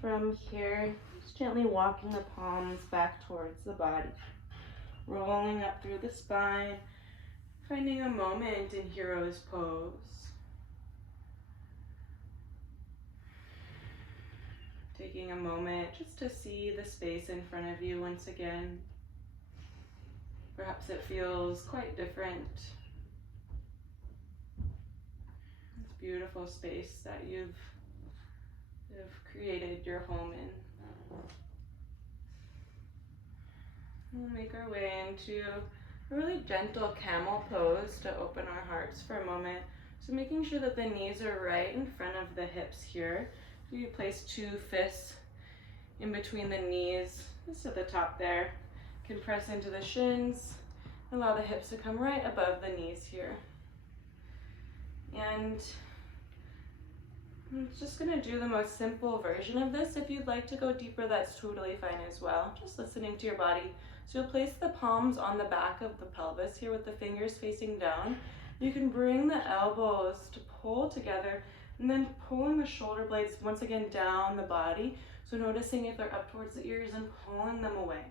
from here, just gently walking the palms back towards the body. Rolling up through the spine, finding a moment in hero's pose. Taking a moment just to see the space in front of you once again. Perhaps it feels quite different. This beautiful space that you've created your home in. We'll make our way into a really gentle camel pose to open our hearts for a moment. So making sure that the knees are right in front of the hips here. So you place 2 fists in between the knees, just at the top there. You can press into the shins, allow the hips to come right above the knees here. And I'm just gonna do the most simple version of this. If you'd like to go deeper, that's totally fine as well. Just listening to your body. So you'll place the palms on the back of the pelvis here with the fingers facing down. You can bring the elbows to pull together and then pulling the shoulder blades once again down the body. So noticing if they're up towards the ears and pulling them away.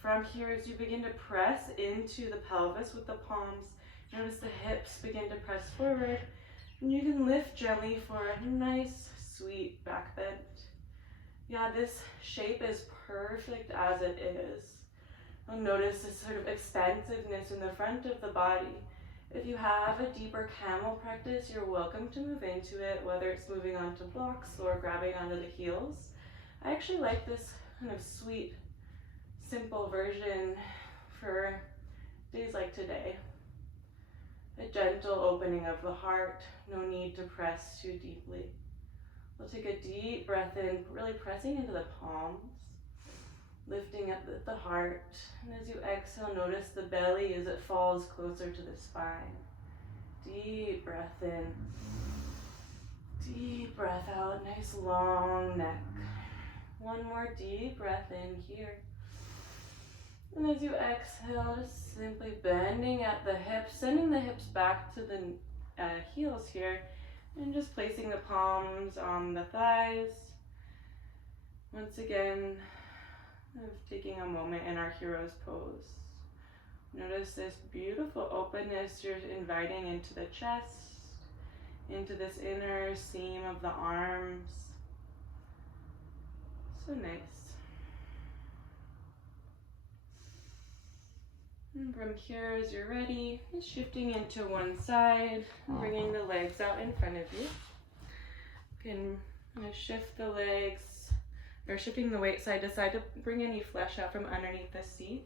From here, as you begin to press into the pelvis with the palms, notice the hips begin to press forward. And you can lift gently for a nice, sweet back bend. Yeah, this shape is perfect as it is. You'll notice this sort of expansiveness in the front of the body. If you have a deeper camel practice, you're welcome to move into it, whether it's moving onto blocks or grabbing onto the heels. I actually like this kind of sweet, simple version for days like today. A gentle opening of the heart, no need to press too deeply. We'll take a deep breath in, really pressing into the palms, lifting up the heart. And as you exhale, notice the belly as it falls closer to the spine. Deep breath in, deep breath out, nice long neck. One more deep breath in here. And as you exhale, just simply bending at the hips, sending the hips back to the heels here, and just placing the palms on the thighs. Once again, taking a moment in our hero's pose. Notice this beautiful openness you're inviting into the chest, into this inner seam of the arms. So nice. And from here, as you're ready, just shifting into one side, bringing the legs out in front of you. You can shift the legs, or shifting the weight side to side to bring any flesh out from underneath the seat.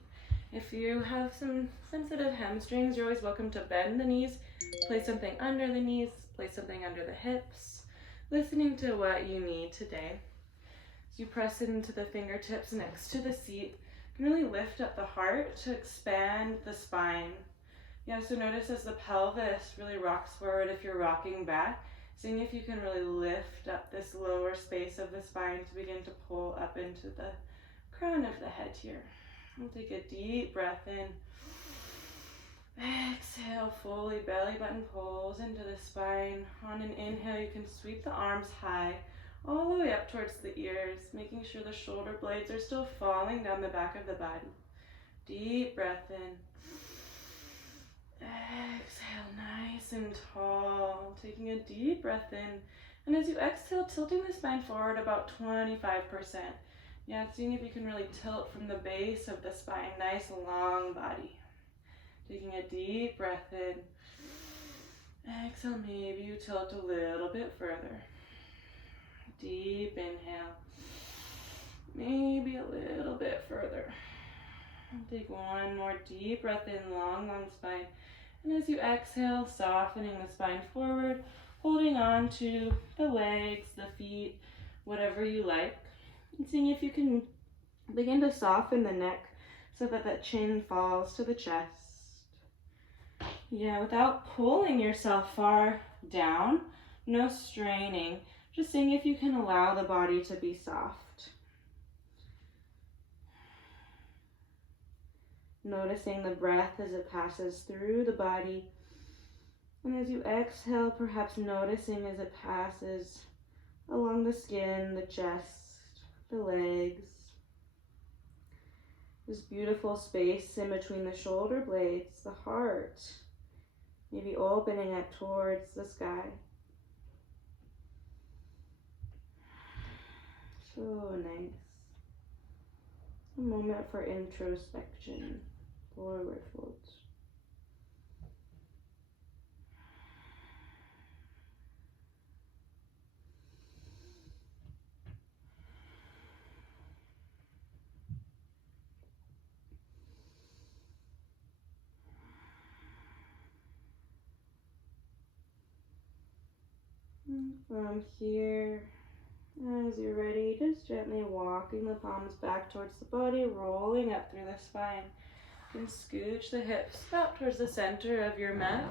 If you have some sensitive hamstrings, you're always welcome to bend the knees, place something under the knees, place something under the hips, listening to what you need today. As you press into the fingertips next to the seat, you can really lift up the heart to expand the spine. Yeah, so notice as the pelvis really rocks forward if you're rocking back, seeing if you can really lift up this lower space of the spine to begin to pull up into the crown of the head here. We'll take a deep breath in. Exhale, fully belly button pulls into the spine. On an inhale, you can sweep the arms high, all the way up towards the ears, making sure the shoulder blades are still falling down the back of the body. Deep breath in. Exhale, nice and tall. Taking a deep breath in. And as you exhale, tilting the spine forward about 25%. Yeah, seeing if you can really tilt from the base of the spine. Nice long body. Taking a deep breath in. Exhale, maybe you tilt a little bit further. Deep inhale. Maybe a little bit further. Take one more deep breath in, long spine. And as you exhale, softening the spine forward, holding on to the legs, the feet, whatever you like. And seeing if you can begin to soften the neck so that that chin falls to the chest. Yeah, without pulling yourself far down, no straining. Just seeing if you can allow the body to be soft. Noticing the breath as it passes through the body. And as you exhale, perhaps noticing as it passes along the skin, the chest, the legs. This beautiful space in between the shoulder blades, the heart, maybe opening up towards the sky. So nice. A moment for introspection, forward folds. From here, as you're ready, just gently walking the palms back towards the body, rolling up through the spine. You can scooch the hips out towards the center of your mat,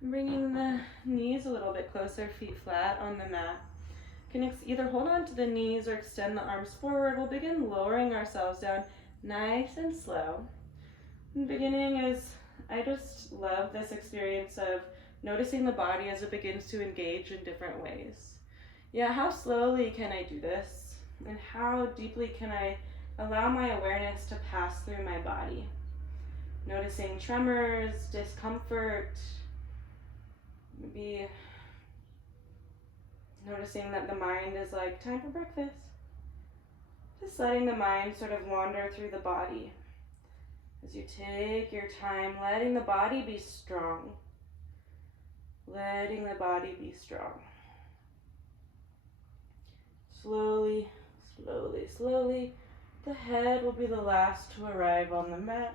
and bringing the knees a little bit closer, feet flat on the mat. You can either hold on to the knees or extend the arms forward. We'll begin lowering ourselves down nice and slow. And beginning is, I just love this experience of noticing the body as it begins to engage in different ways. Yeah, how slowly can I do this? And how deeply can I allow my awareness to pass through my body? Noticing tremors, discomfort, maybe noticing that the mind is like, time for breakfast. Just letting the mind sort of wander through the body. As you take your time, letting the body be strong. Letting the body be strong. Slowly, slowly, slowly, the head will be the last to arrive on the mat.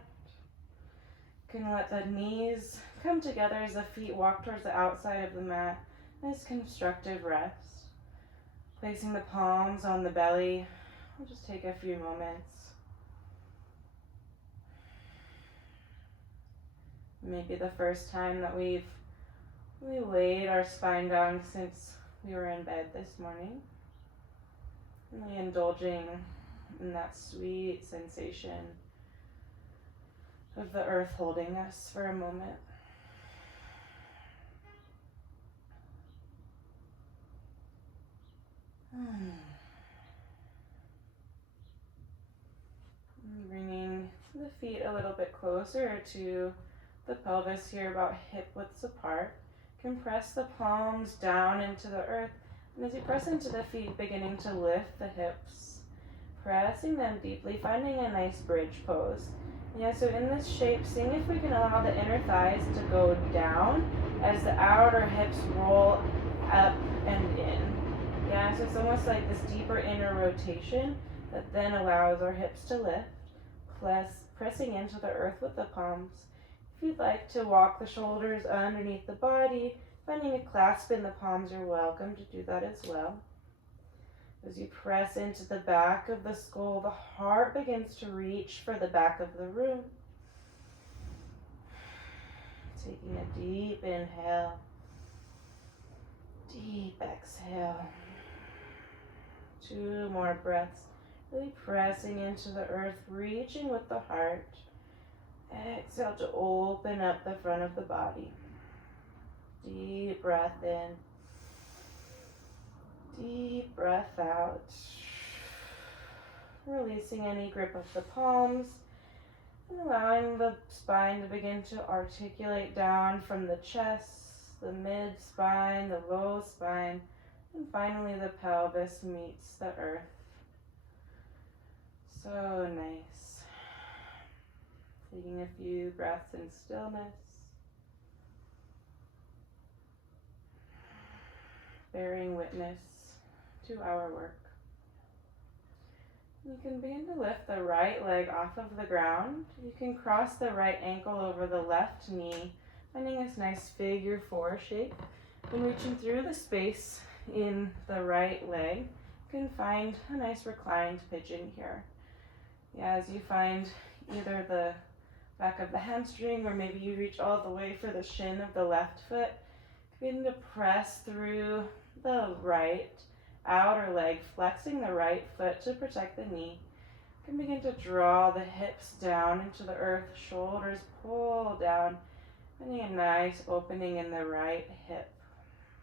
You can let the knees come together as the feet walk towards the outside of the mat. Nice constructive rest. Placing the palms on the belly. We'll just take a few moments. Maybe the first time that we've laid our spine down since we were in bed this morning. Really indulging in that sweet sensation of the earth holding us for a moment. Bringing the feet a little bit closer to the pelvis here, about hip widths apart. Compress the palms down into the earth, and as you press into the feet, beginning to lift the hips, pressing them deeply, finding a nice bridge pose. Yeah, so in this shape, seeing if we can allow the inner thighs to go down as the outer hips roll up and in. Yeah, so it's almost like this deeper inner rotation that then allows our hips to lift, pressing into the earth with the palms. If you'd like to walk the shoulders underneath the body, finding a clasp in the palms, you're welcome to do that as well. As you press into the back of the skull, the heart begins to reach for the back of the room. Taking a deep inhale, deep exhale. 2 more breaths, really pressing into the earth, reaching with the heart. Exhale to open up the front of the body. Deep breath in. Deep breath out. Releasing any grip of the palms and allowing the spine to begin to articulate down from the chest, the mid-spine, the low spine, and finally the pelvis meets the earth. So nice. Taking a few breaths in stillness. Bearing witness to our work. You can begin to lift the right leg off of the ground. You can cross the right ankle over the left knee, finding this nice figure 4 shape. And reaching through the space in the right leg, you can find a nice reclined pigeon here. Yeah, as you find either the back of the hamstring or maybe you reach all the way for the shin of the left foot, begin to press through the right outer leg, flexing the right foot to protect the knee. You can begin to draw the hips down into the earth, shoulders pull down, finding a nice opening in the right hip.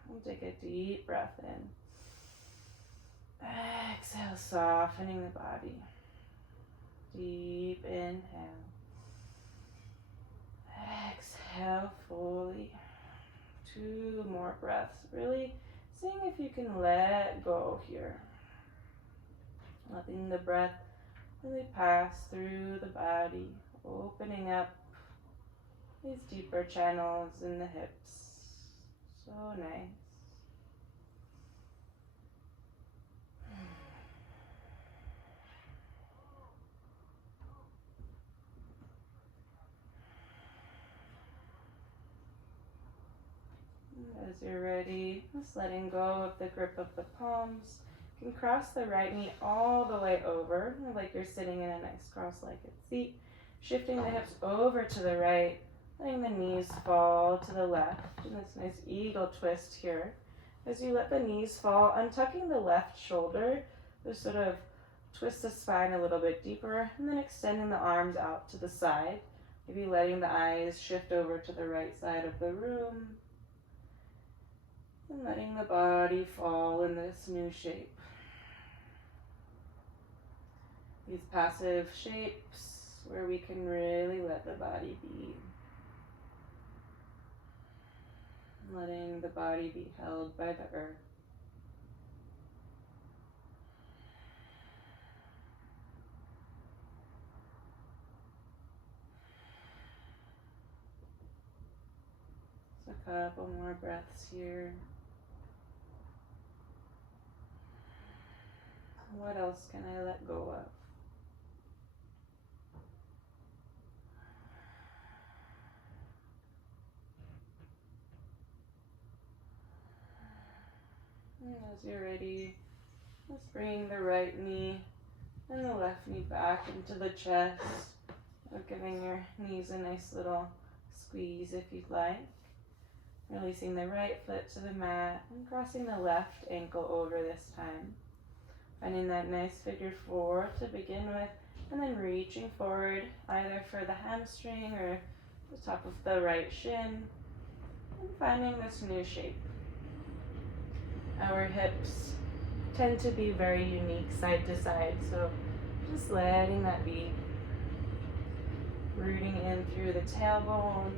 We'll take a deep breath in. Exhale, softening the body. Deep inhale. Exhale fully. 2 more breaths. Really seeing if you can let go here. Letting the breath really pass through the body, opening up these deeper channels in the hips. So nice. As you're ready, just letting go of the grip of the palms. You can cross the right knee all the way over, like you're sitting in a nice cross-legged seat. Shifting the hips over to the right, letting the knees fall to the left in this nice eagle twist here. As you let the knees fall, untucking the left shoulder, just sort of twist the spine a little bit deeper, and then extending the arms out to the side. Maybe letting the eyes shift over to the right side of the room. And letting the body fall in this new shape. These passive shapes where we can really let the body be. Letting the body be held by the earth. Just a couple more breaths here. What else can I let go of? And as you're ready, just bring the right knee and the left knee back into the chest. Giving your knees a nice little squeeze if you'd like. Releasing the right foot to the mat and crossing the left ankle over this time. Finding that nice figure 4 to begin with, and then reaching forward either for the hamstring or the top of the right shin, and finding this new shape. Our hips tend to be very unique side to side, so just letting that be. Rooting in through the tailbone,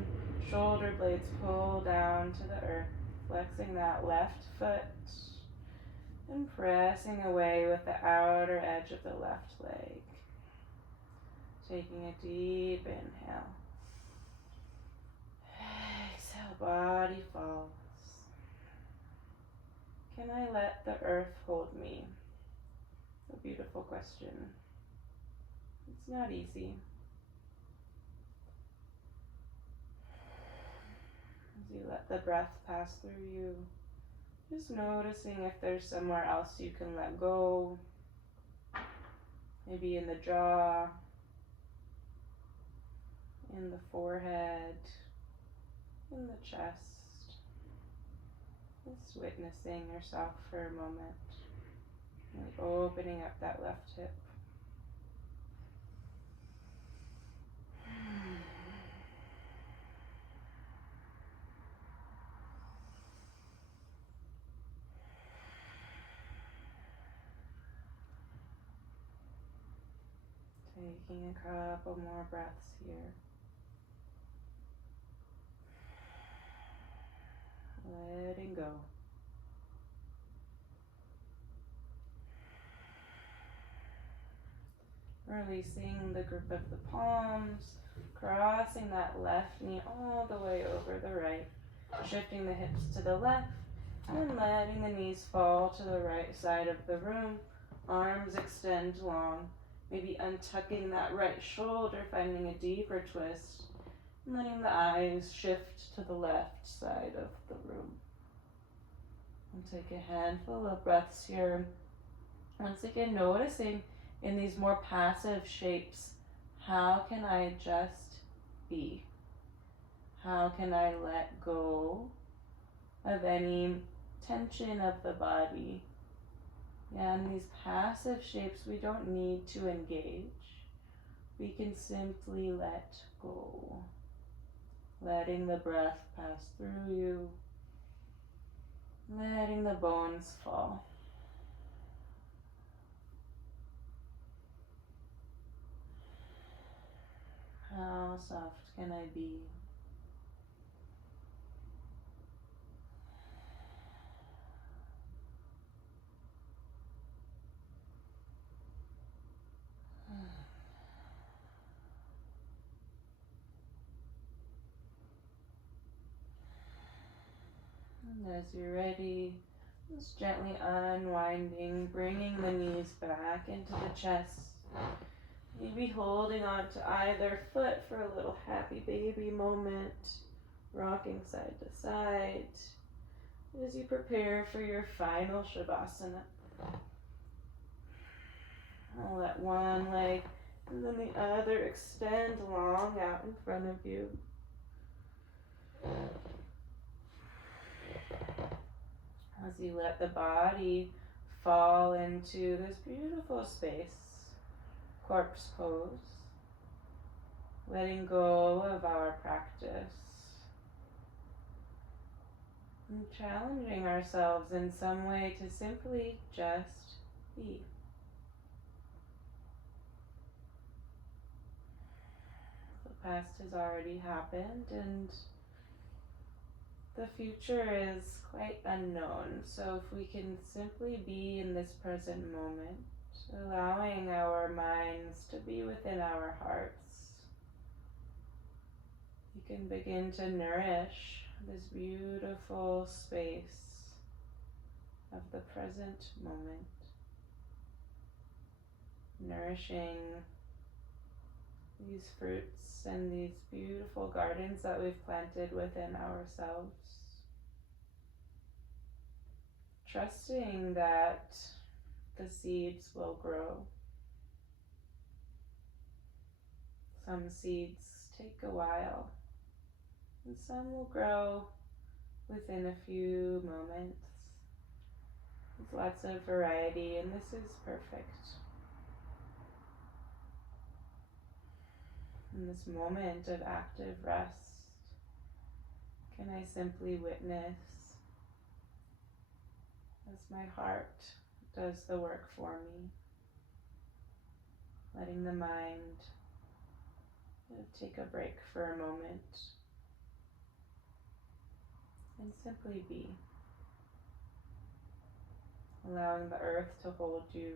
shoulder blades pull down to the earth, flexing that left foot, and pressing away with the outer edge of the left leg. Taking a deep inhale. Exhale, body falls. Can I let the earth hold me? A beautiful question. It's not easy. As you let the breath pass through you, just noticing if there's somewhere else you can let go. Maybe in the jaw, in the forehead, in the chest. Just witnessing yourself for a moment. Like opening up that left hip. Taking a couple more breaths here. Letting go. Releasing the grip of the palms, crossing that left knee all the way over the right, shifting the hips to the left, and letting the knees fall to the right side of the room. Arms extend long, maybe untucking that right shoulder, finding a deeper twist, and letting the eyes shift to the left side of the room. And take a handful of breaths here. Once again, noticing in these more passive shapes, how can I just be? How can I let go of any tension of the body? Yeah, in these passive shapes, we don't need to engage. We can simply let go. Letting the breath pass through you. Letting the bones fall. How soft can I be? And as you're ready, just gently unwinding, bringing the knees back into the chest. Maybe holding on to either foot for a little happy baby moment, rocking side to side as you prepare for your final Shavasana. I'll let one leg and then the other extend long out in front of you. As you let the body fall into this beautiful space, corpse pose, letting go of our practice and challenging ourselves in some way to simply just be. The past has already happened and the future is quite unknown, so if we can simply be in this present moment, allowing our minds to be within our hearts, we can begin to nourish this beautiful space of the present moment, nourishing these fruits and these beautiful gardens that we've planted within ourselves. Trusting that the seeds will grow. Some seeds take a while, and some will grow within a few moments. There's lots of variety, and this is perfect. In this moment of active rest, can I simply witness as my heart does the work for me, letting the mind take a break for a moment and simply be, allowing the earth to hold you,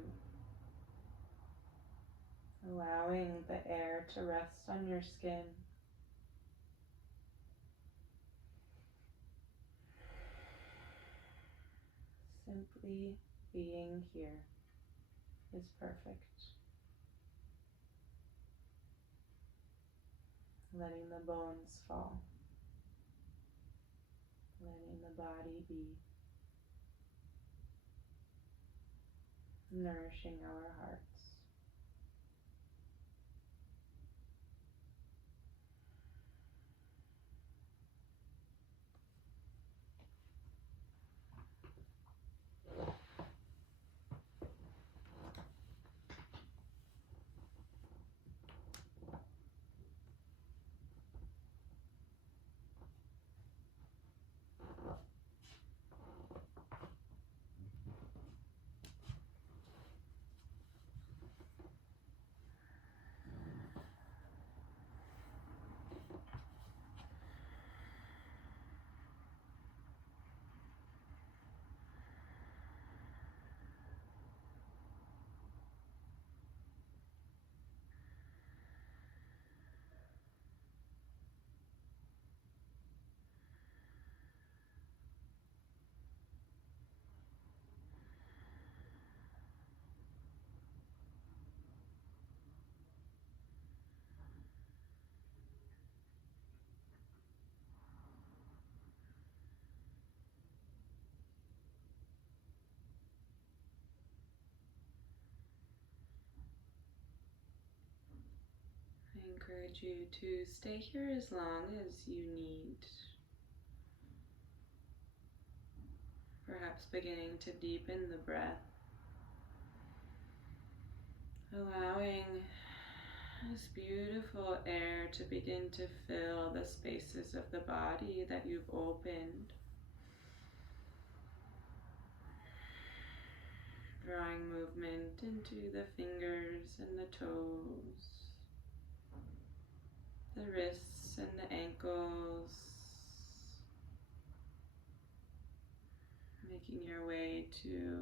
allowing the air to rest on your skin. Simply being here is perfect. Letting the bones fall, letting the body be, nourishing our hearts. I encourage you to stay here as long as you need. Perhaps beginning to deepen the breath, allowing this beautiful air to begin to fill the spaces of the body that you've opened. Drawing movement into the fingers and the toes. the wrists and the ankles, making your way to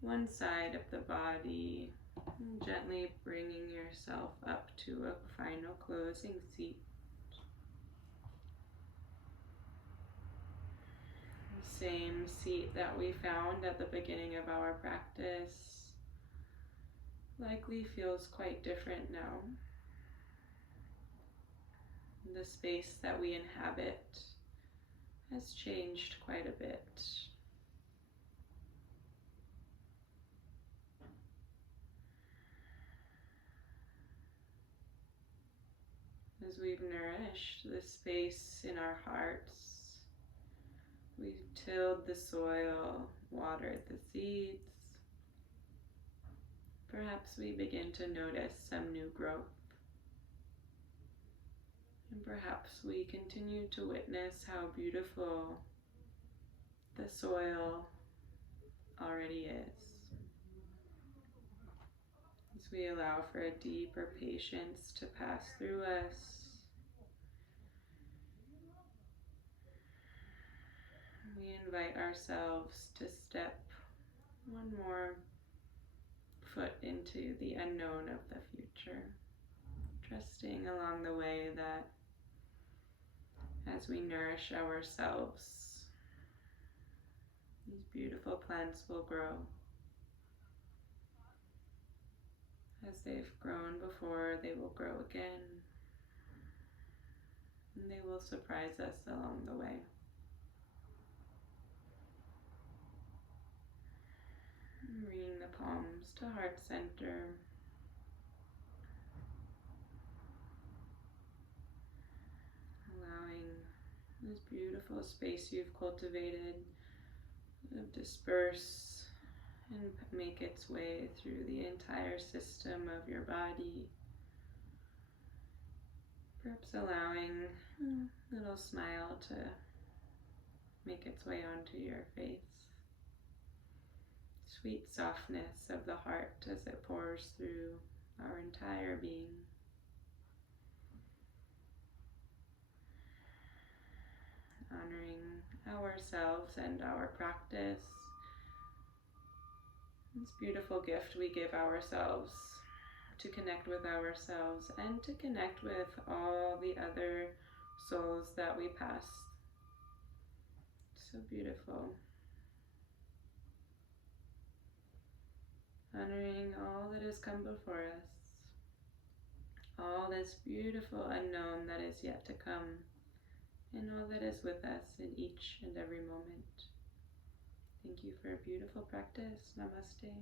one side of the body, and gently bringing yourself up to a final closing seat. The same seat that we found at the beginning of our practice likely feels quite different now. The space that we inhabit has changed quite a bit. As we've nourished the space in our hearts, we've tilled the soil, watered the seeds. Perhaps we begin to notice some new growth. And perhaps we continue to witness how beautiful the soil already is. As we allow for a deeper patience to pass through us, we invite ourselves to step one more foot into the unknown of the future, trusting along the way that as we nourish ourselves, these beautiful plants will grow. As they've grown before, they will grow again, and they will surprise us along the way. Bringing the palms to heart center. Allowing this beautiful space you've cultivated to disperse and make its way through the entire system of your body. Perhaps allowing a little smile to make its way onto your face. Sweet softness of the heart as it pours through our entire being. Honoring ourselves and our practice. This beautiful gift we give ourselves to connect with ourselves and to connect with all the other souls that we pass. So beautiful. Honoring all that has come before us, all this beautiful unknown that is yet to come, and all that is with us in each and every moment. Thank you for a beautiful practice. Namaste.